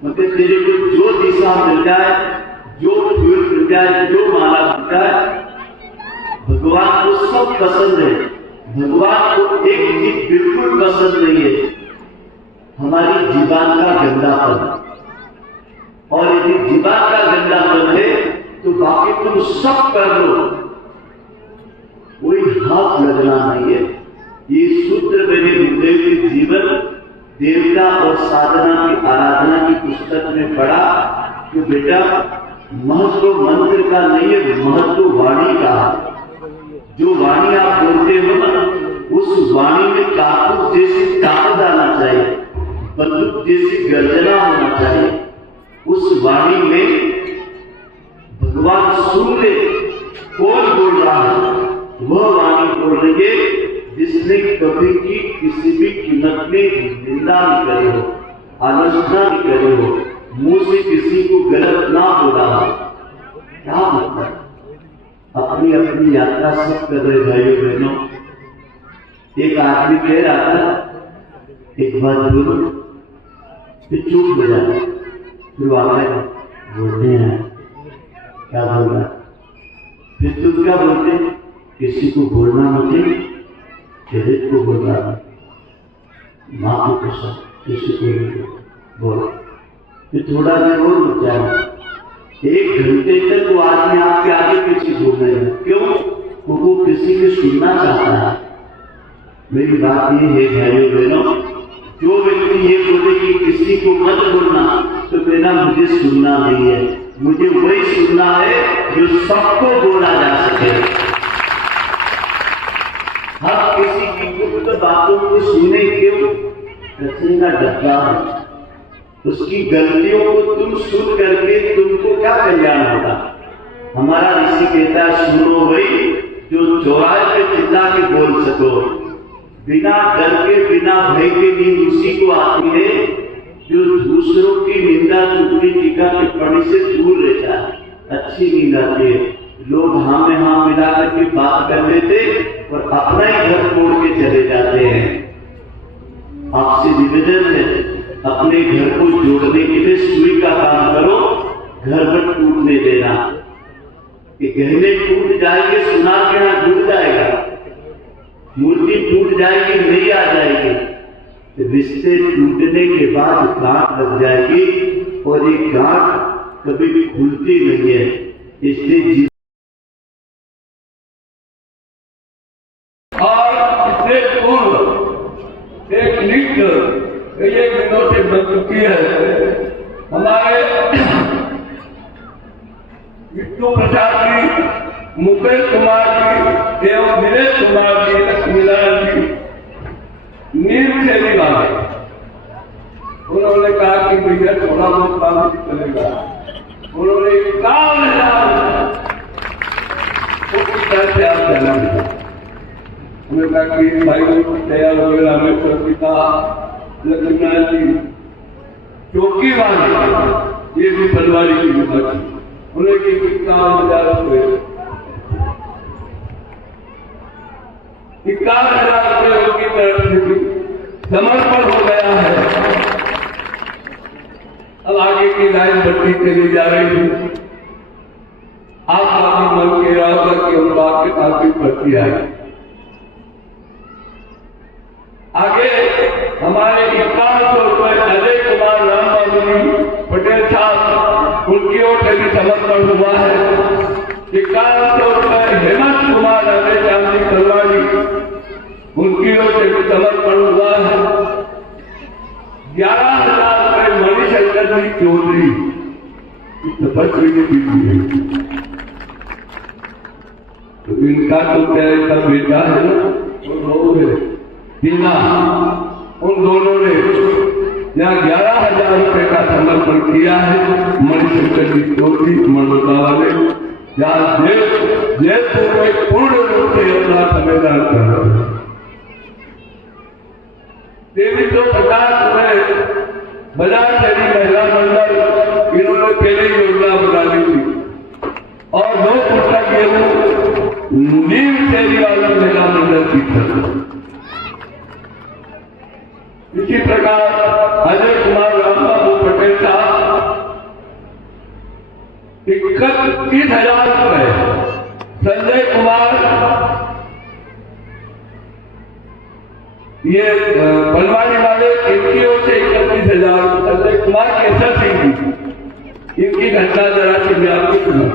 मतलब तेरे को जो दिशा मिल जाए, जो फूल मिल जाए, जो माला मिल जाए, भगवान को सब पसंद है। भगवान को एक चीज बिल्कुल पसंद नहीं है, हमारी जीवान का गंदापन। और यदि जीवान का गंदापन है तो बाकी तुम सब कर लो, कोई हाथ लगना नहीं है। ये सूत्र मैंने गुरुदेव के जीवन, देवता और साधना की आराधना की पुस्तक में पढ़ा कि बेटा महत्व मंत्र का नहीं है, महत्व वाणी का। जो वाणी आप बोलते हो ना, उस वाणी में कारतूस जैसी ताकत आना चाहिए, बंदूक जैसी गर्जना होना चाहिए। उस वाणी में भगवान सुन ले कौन बोल रहा है, वह वाणी बोल रही है जिसने कभी की किसी भी कीमत में निंदा नहीं करी हो, आलोचना नहीं करी हो, मुंह से किसी को गलत ना बोला हो। क्या मतलब? अपनी अपनी यात्रा सब कर रहे भाइयों बहनों। एक आदमी कह रहा था एक बात बोलो, फिर चुप हो जाए, फिर वापस बोलते हैं क्या बोल रहा, फिर तुम क्या बोलते, किसी को बोलना मत, शरीर को बोल रहा, माँ को कसम, किसी को बोल। फिर थोड़ा देर और रुक जाए, 1 घंटे तक वो आदमी आपके आगे पीछे बोल रहे हैं। क्यों? वो किसी को सुनना चाहता है। मेरी बात ये है भाइयों बहनों, जो व्यक्ति ये बोले कि किसी को मत बोलना, तो कहना मुझे सुनना नहीं है, मुझे वही सुनना है जो सबको बोला जा सके। हर किसी की गुप्त बातों को सुने क्यों? रचने का डब्बा है, उसकी गलतियों को तुम सुन करके तुमको क्या कल्याण होगा। हमारा ऋषि कहता है सुनो वही जो चौराहे पे चिल्ला के बोल सको, बिना डर के बिना भय के नींद उसी को आती है जो दूसरों की निंदा चुगली टीका टिप्पणी से दूर रहता है। अच्छी नींद आती है। लोग हाँ में हाँ मिला करके बात कर लेते और अपना ही घर छोड़ के चले जाते हैं। आपसे निवेदन है, अपने घर को जोड़ने के लिए सुई का काम करो, घर पर टूटने देना। ये गहने टूट जाएंगे, सुनार के यहाँ डूब जाएगा, मूर्ति टूट जाएगी, नहीं आ जाएगी, रिश्ते टूटने के बाद गांठ लग जाएगी और ये गांठ कभी भी खुलती नहीं है। इसलिए और इससे पूर्व एक नृत्य एक दिनों से बन चुकी है। हमारे विष्णु प्रसाद जी, मुकेश कुमार जी एवं दिनेश कुमार जी, लक्ष्मीनारायण जी नींद से नहीं भागे। उन्होंने कहा कि भैया थोड़ा बहुत काम चलेगा। उन्होंने काम कैसे आप चलेंगे? उन्होंने कहा कि भाई तैयार हो गया, रामेश्वर पिता लक्ष्मीनारायण जी चौकी वाली, ये भी फलवाड़ी की विपक्ष। उन्हें कि 51,000 रुपये, 51,000 रुपये उनकी तरफ से समर्पण हो गया है। अब आगे की लाइन बढ़ती चली जा रही है। आपका भी मन कह रहा होगा कि हम बात के काफी बढ़ती आए। आगे हमारे 5100 रुपये अजय कुमार राम बाबू जी पटेल साहब, उनकी ओर से भी समर्पण हुआ है। 5100 रुपये हेमंत कुमार अजय चांदी फलवाड़ी, उनकी ओर से भी समर्पण हुआ है। 11,000 रुपये मणिशंकर जी चौधरी, तपस्वी की बीवी है, तो इनका तो क्या इनका बेटा है ना, दीना, उन दोनों ने यहाँ 11,000 रुपये का समर्पण किया है। मणिशंकर जी चौधरी मनोता वाले जहाँ जयपुर में पूर्ण रूप से अपना संविधान कर रहे हैं। 2350 में बाजार शहरी महिला मंडल इन्होंने पहले योजना बना ली थी और 2 कुंटल गेहूं नीम शहरी वाला महिला मंडल की तरफ। इसी प्रकार अजय कुमार रामबाबू पटेल साहब 31,000 रुपए, संजय कुमार ये बलवानी वाले इनकी ओर से 31,000, संजय कुमार केसर सिंह जी, इनकी घटना जरा सी भी आपकी सुना।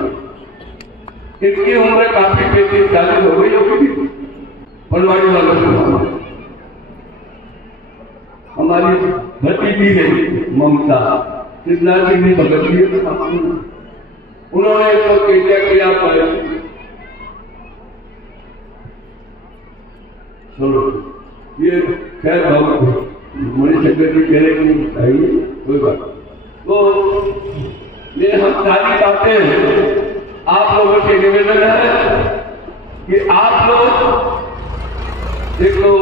इनकी उम्र काफी 35-40 हो गई होगी बलवानी वालों को। हमारी भतीजी है ममता, सिद्धनाथ सिंह ने भगत जी, उन्होंने तो क्या किया पर चलो ये खैर बहुत मणिशंकर जी कह रहे कि चाहिए कोई बात। तो ये हम सारी बातें आप लोगों से निवेदन है कि आप लोग देखो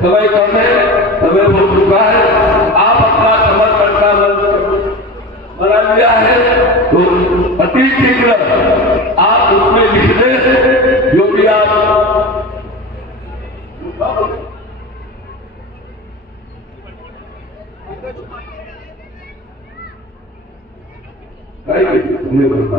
समय कम है, समय हो चुका है, आप अपना समर्पण का मंत्र बना लिया है तो अति शीघ्र आप उसमें लिख दें जो भी आप तुम्हें बता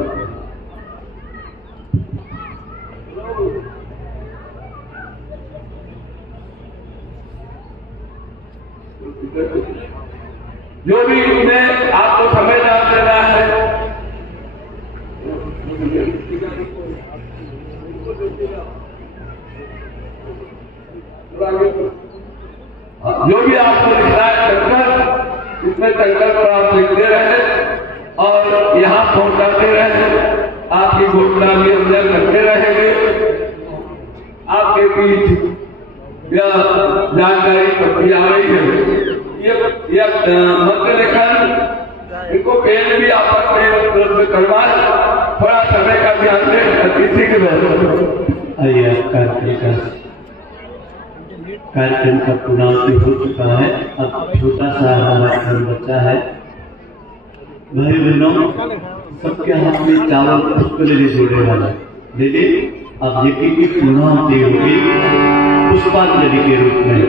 जो भी इसमें आपको समय डाल देना है, जो भी आपको लिखना है टंकर, इसमें टंकर पर आप लिखते रहे और यहाँ पहुंचाते रहे। आपकी घोषणा भी अंदर करते रहेंगे। आपके बीच यह जानकारी पत्री आ रही है। ये मंत्र लेखन इनको पेन भी आपस में उपलब्ध करवाए, थोड़ा समय का ध्यान दें, अति शीघ्र। आइए कार्यक्रम का पूर्णावधि हो चुका है। अब छोटा सा हमारा क्रम बचा है। भाई बहनों, सबके हाथ में चावल पुष्प लेने जोड़े वाला ले अब यज्ञ की पूर्णावधि होगी पुष्पांजलि के रूप में।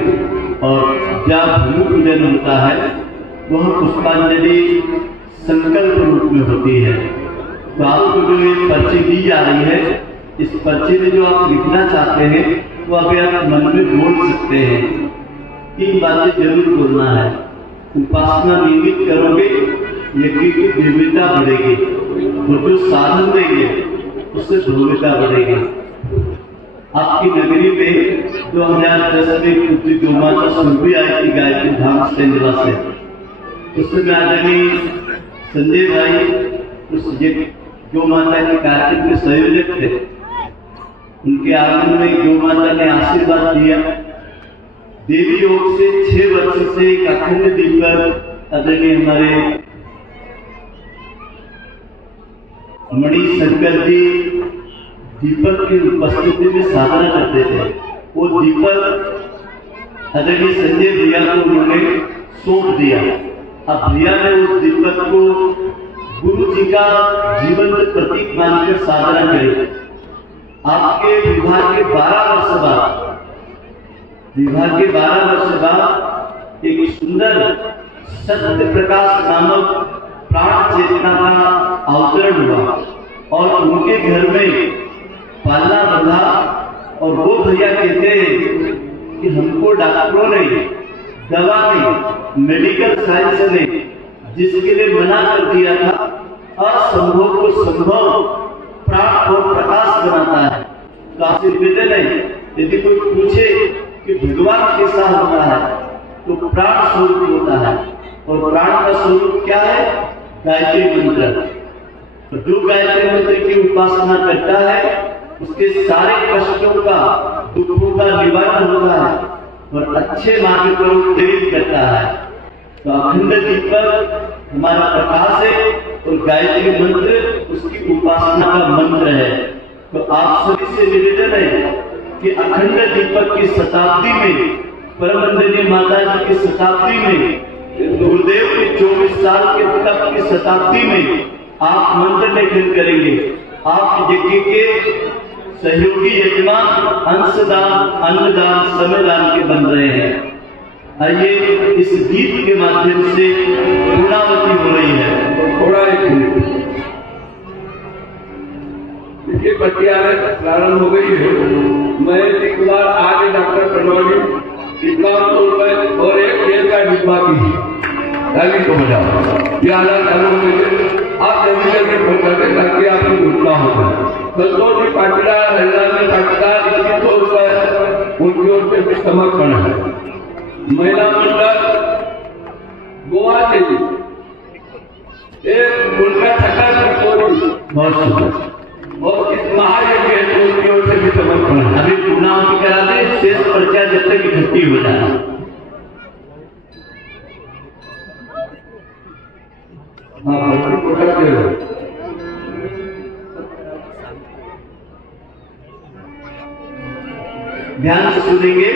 और जब भूमि पूजन होता है वह पुष्पांजलि संकल्प रूप में होती है। तो आपको जो ये पर्ची दी जा रही है, इस पर्ची में जो आप लिखना चाहते हैं वो अभी आप मन में बोल सकते हैं। 3 बातें जरूर बोलना है। उपासना नियमित करोगे, यज्ञ की दिव्यता बढ़ेगी और जो साधन देंगे उससे भव्यता बढ़ेगी। आपकी नगरी में 2010 में पूज्य गौ माता सुरभि आई थी गायत्री धाम सेंधवा से। उस समय आदरणीय संजय भाई उस गौ माता के कार्यक्रम के संयोजक थे। उनके आगमन में गौ माता ने आशीर्वाद दिया। देवी योग से 6 वर्ष से एक अखंड दीपक आदरणीय हमारे मणिशंकर जी दीपक की उपस्थिति में साधना करते थे। वो दीपक आदरणीय संजय भैया को उन्होंने सौंप दिया। अब भैया ने उस दीपक को गुरु जी का जीवंत प्रतीक मानकर साधना करी। आपके विवाह के 12 वर्ष बाद एक सुंदर सत्य प्रकाश नामक प्राण चेतना का अवतरण हुआ और उनके घर में पालना बंधा। और वो भैया कहते हैं कि हमको डॉक्टरों ने, दवा ने, मेडिकल साइंस ने जिसके लिए मना कर दिया था, असंभव को संभव प्राण और प्रकाश बनाता है। तो आपसे निवेदन है, यदि कोई पूछे कि भगवान कैसा होता है तो प्राण स्वरूप होता है। और प्राण का स्वरूप क्या है? गायत्री मंत्र। तो जो गायत्री मंत्र की उपासना करता है उसके सारे कष्टों का, दुखों का निवारण होता है और अच्छे मार्ग पर प्रेरित करता है। तो अखंड दीपक हमारा प्रकाश है और गायत्री मंत्र उसकी उपासना का मंत्र है। तो आप सभी से निवेदन है कि अखंड दीपक की शताब्दी में परम वंदनीय माता जी की शताब्दी में, गुरुदेव के 24 साल के तप की शताब्दी में आप मंत्र लेखन करेंगे। आप यज्ञ के सहयोगी यजमान अंशदान, अन्नदान, समयदान के बन रहे हैं। आइए इस गीत के माध्यम से पूर्णावती हो रही है। थोड़ा एक मिनट, इसकी प्रक्रिया प्रारंभ हो गई है। मैं एक बार आगे डॉक्टर प्रणवाली इतना और एक तेल का डिब्बा की ताकि को बजाओ ये आना चालू हो गए। आप जल्दी जल्दी पहुंचाते ताकि आपकी घटना हो जाए। संतोष जी पाटीदार, हरिलाल जी पाटीदार 2100 रुपए उनकी ओर से भी समर्पण है। महिला मंडल गोवा से एक उनका छक्का और इस महायज्ञ हेतु की ओर से भी समर्पण है। अभी पूर्णावती करा दे, शेष पर्चा जब तक इकट्ठी हो जाए। ध्यान से सुनेंगे।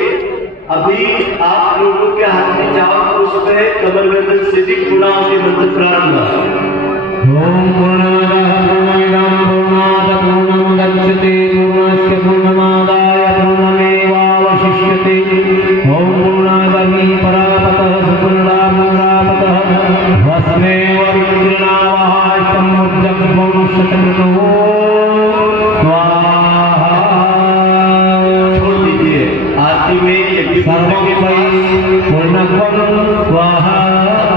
अभी आप लोगों के हाथ में चावल पुष्प है, कमर बंधन से भी पूर्णावती मंत्र प्रारंभ। ओम पूर्णादः पूर्णम गच्छति पूर्णस्य पूर्णमादाय पूर्णमेवावशिष्यते। ओम पूर्णादः परापतः सुपूर्णामूरापतः भस्मेव विक्रीणावः समुद्रं शतक्रतो स्वाहा। छोड़ दीजिए, आरती में पूर्णत्वं स्वाहा।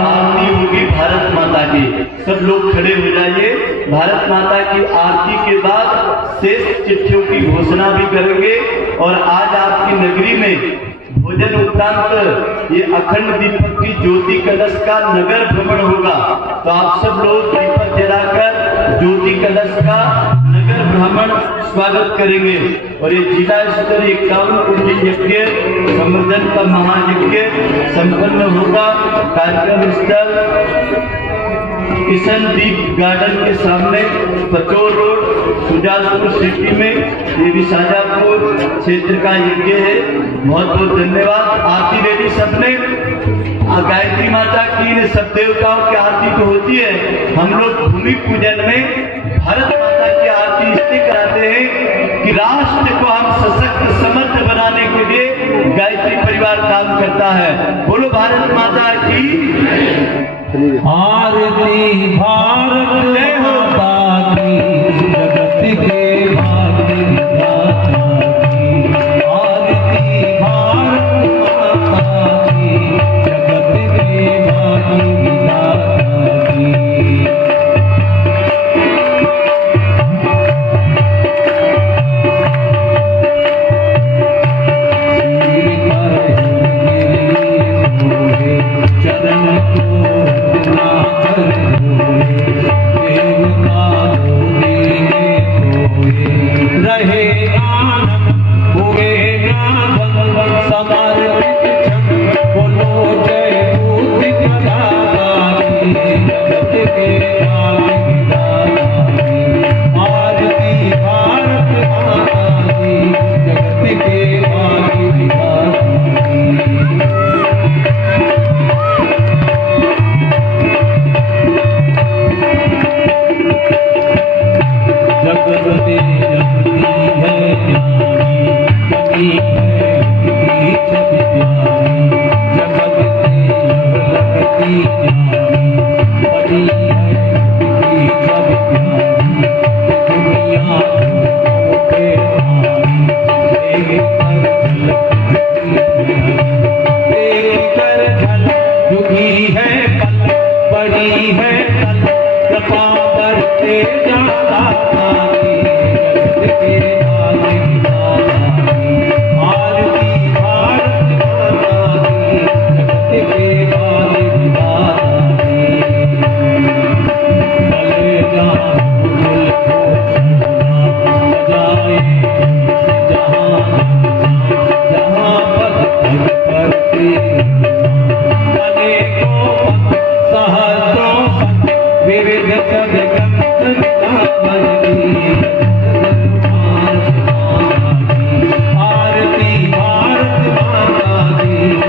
आरती होगी भारत माता की। सब लोग खड़े हो जाइए। भारत माता की आरती के बाद शेष चिट्ठियों की घोषणा भी करेंगे। और आज आपकी नगरी में भोजन उपरांत ये अखंड दीपक की ज्योति कलश का नगर भ्रमण होगा। तो आप सब लोग दीपक जलाकर ज्योति कलश का नगर भ्रमण स्वागत करेंगे। और ये जिला स्तरीय 51 कुंड यज्ञ संवर्धन का महायज्ञ संपन्न होगा। कार्यक्रम स्थल किशनदीप गार्डन के सामने, पचोर रोड, सुजालपुर सिटी में। ये भी शाजापुर क्षेत्र का यज्ञ है। बहुत बहुत धन्यवाद। आरती रेडी सबने। गायत्री माता की, सब देवताओं की आरती तो होती है। हम लोग भूमि पूजन में भारत माता की आरती इसलिए कराते हैं कि राष्ट्र को हम सशक्त समर्थ बनाने के लिए गायत्री परिवार काम करता है। बोलो भारत माता की आरती भारत माता की, जगत के भाग्य विधाता की। आरती भारत माता की, जगत के भाग्य विधाता की। चरण को रहे आनंद हुए समर्पित बोलो जय भूति जगदाता की, जगत के भाग्य विधाता की। आरती भारत माता की, जगत के भाग्य विधाता की। जगते जगती है ज्ञानी, जगी है छवि प्यारी। जगते लगती ज्ञानी, बड़ी है छवि प्यारी। दुनिया पे देकर झल दुखी है पल, बड़ी है पल कृपा बरते जाता। आरती भारत माता की,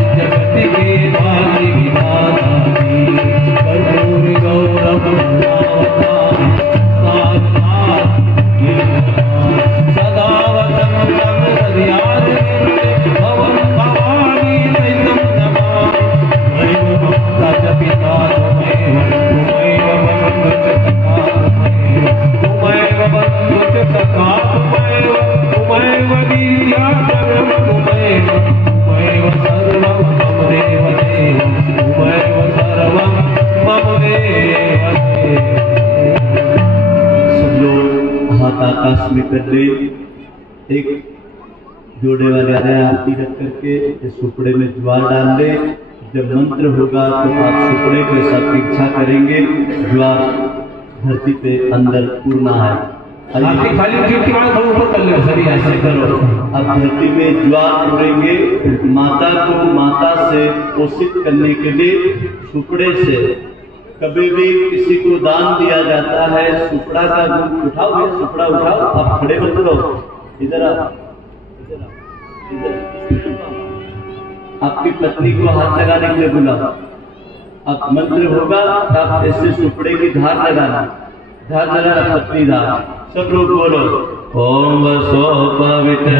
आकाश में कर ले। एक जोड़े वाले आरती रख करके इस सुपड़े में ज्वार डाल ले। जब मंत्र होगा तो आप सुपड़े के साथ इच्छा करेंगे ज्वार धरती पे अंदर पूर्णा है। आपकी खाली जीप की आंख थोड़ा ऊपर कर लो, सभी ऐसे करो। अब धरती में ज्वार उड़ेंगे। माता को माता से पोषित करने के लिए सुपड़े से कभी भी किसी को दान दिया जाता है। सुपड़ा का दूध उठाओ, ये सुपड़ा उठाओ, आप खड़े मत रहो, इधर आओ, इधर आओ, इधर। आपकी पत्नी को हाथ लगाने के लिए बुलाओ। अब मंत्र होगा तो आप ऐसे सुपड़े की धार लगाना, धार लगाना, पत्नी धार। सब लोग बोलो ओम वसो पवित्र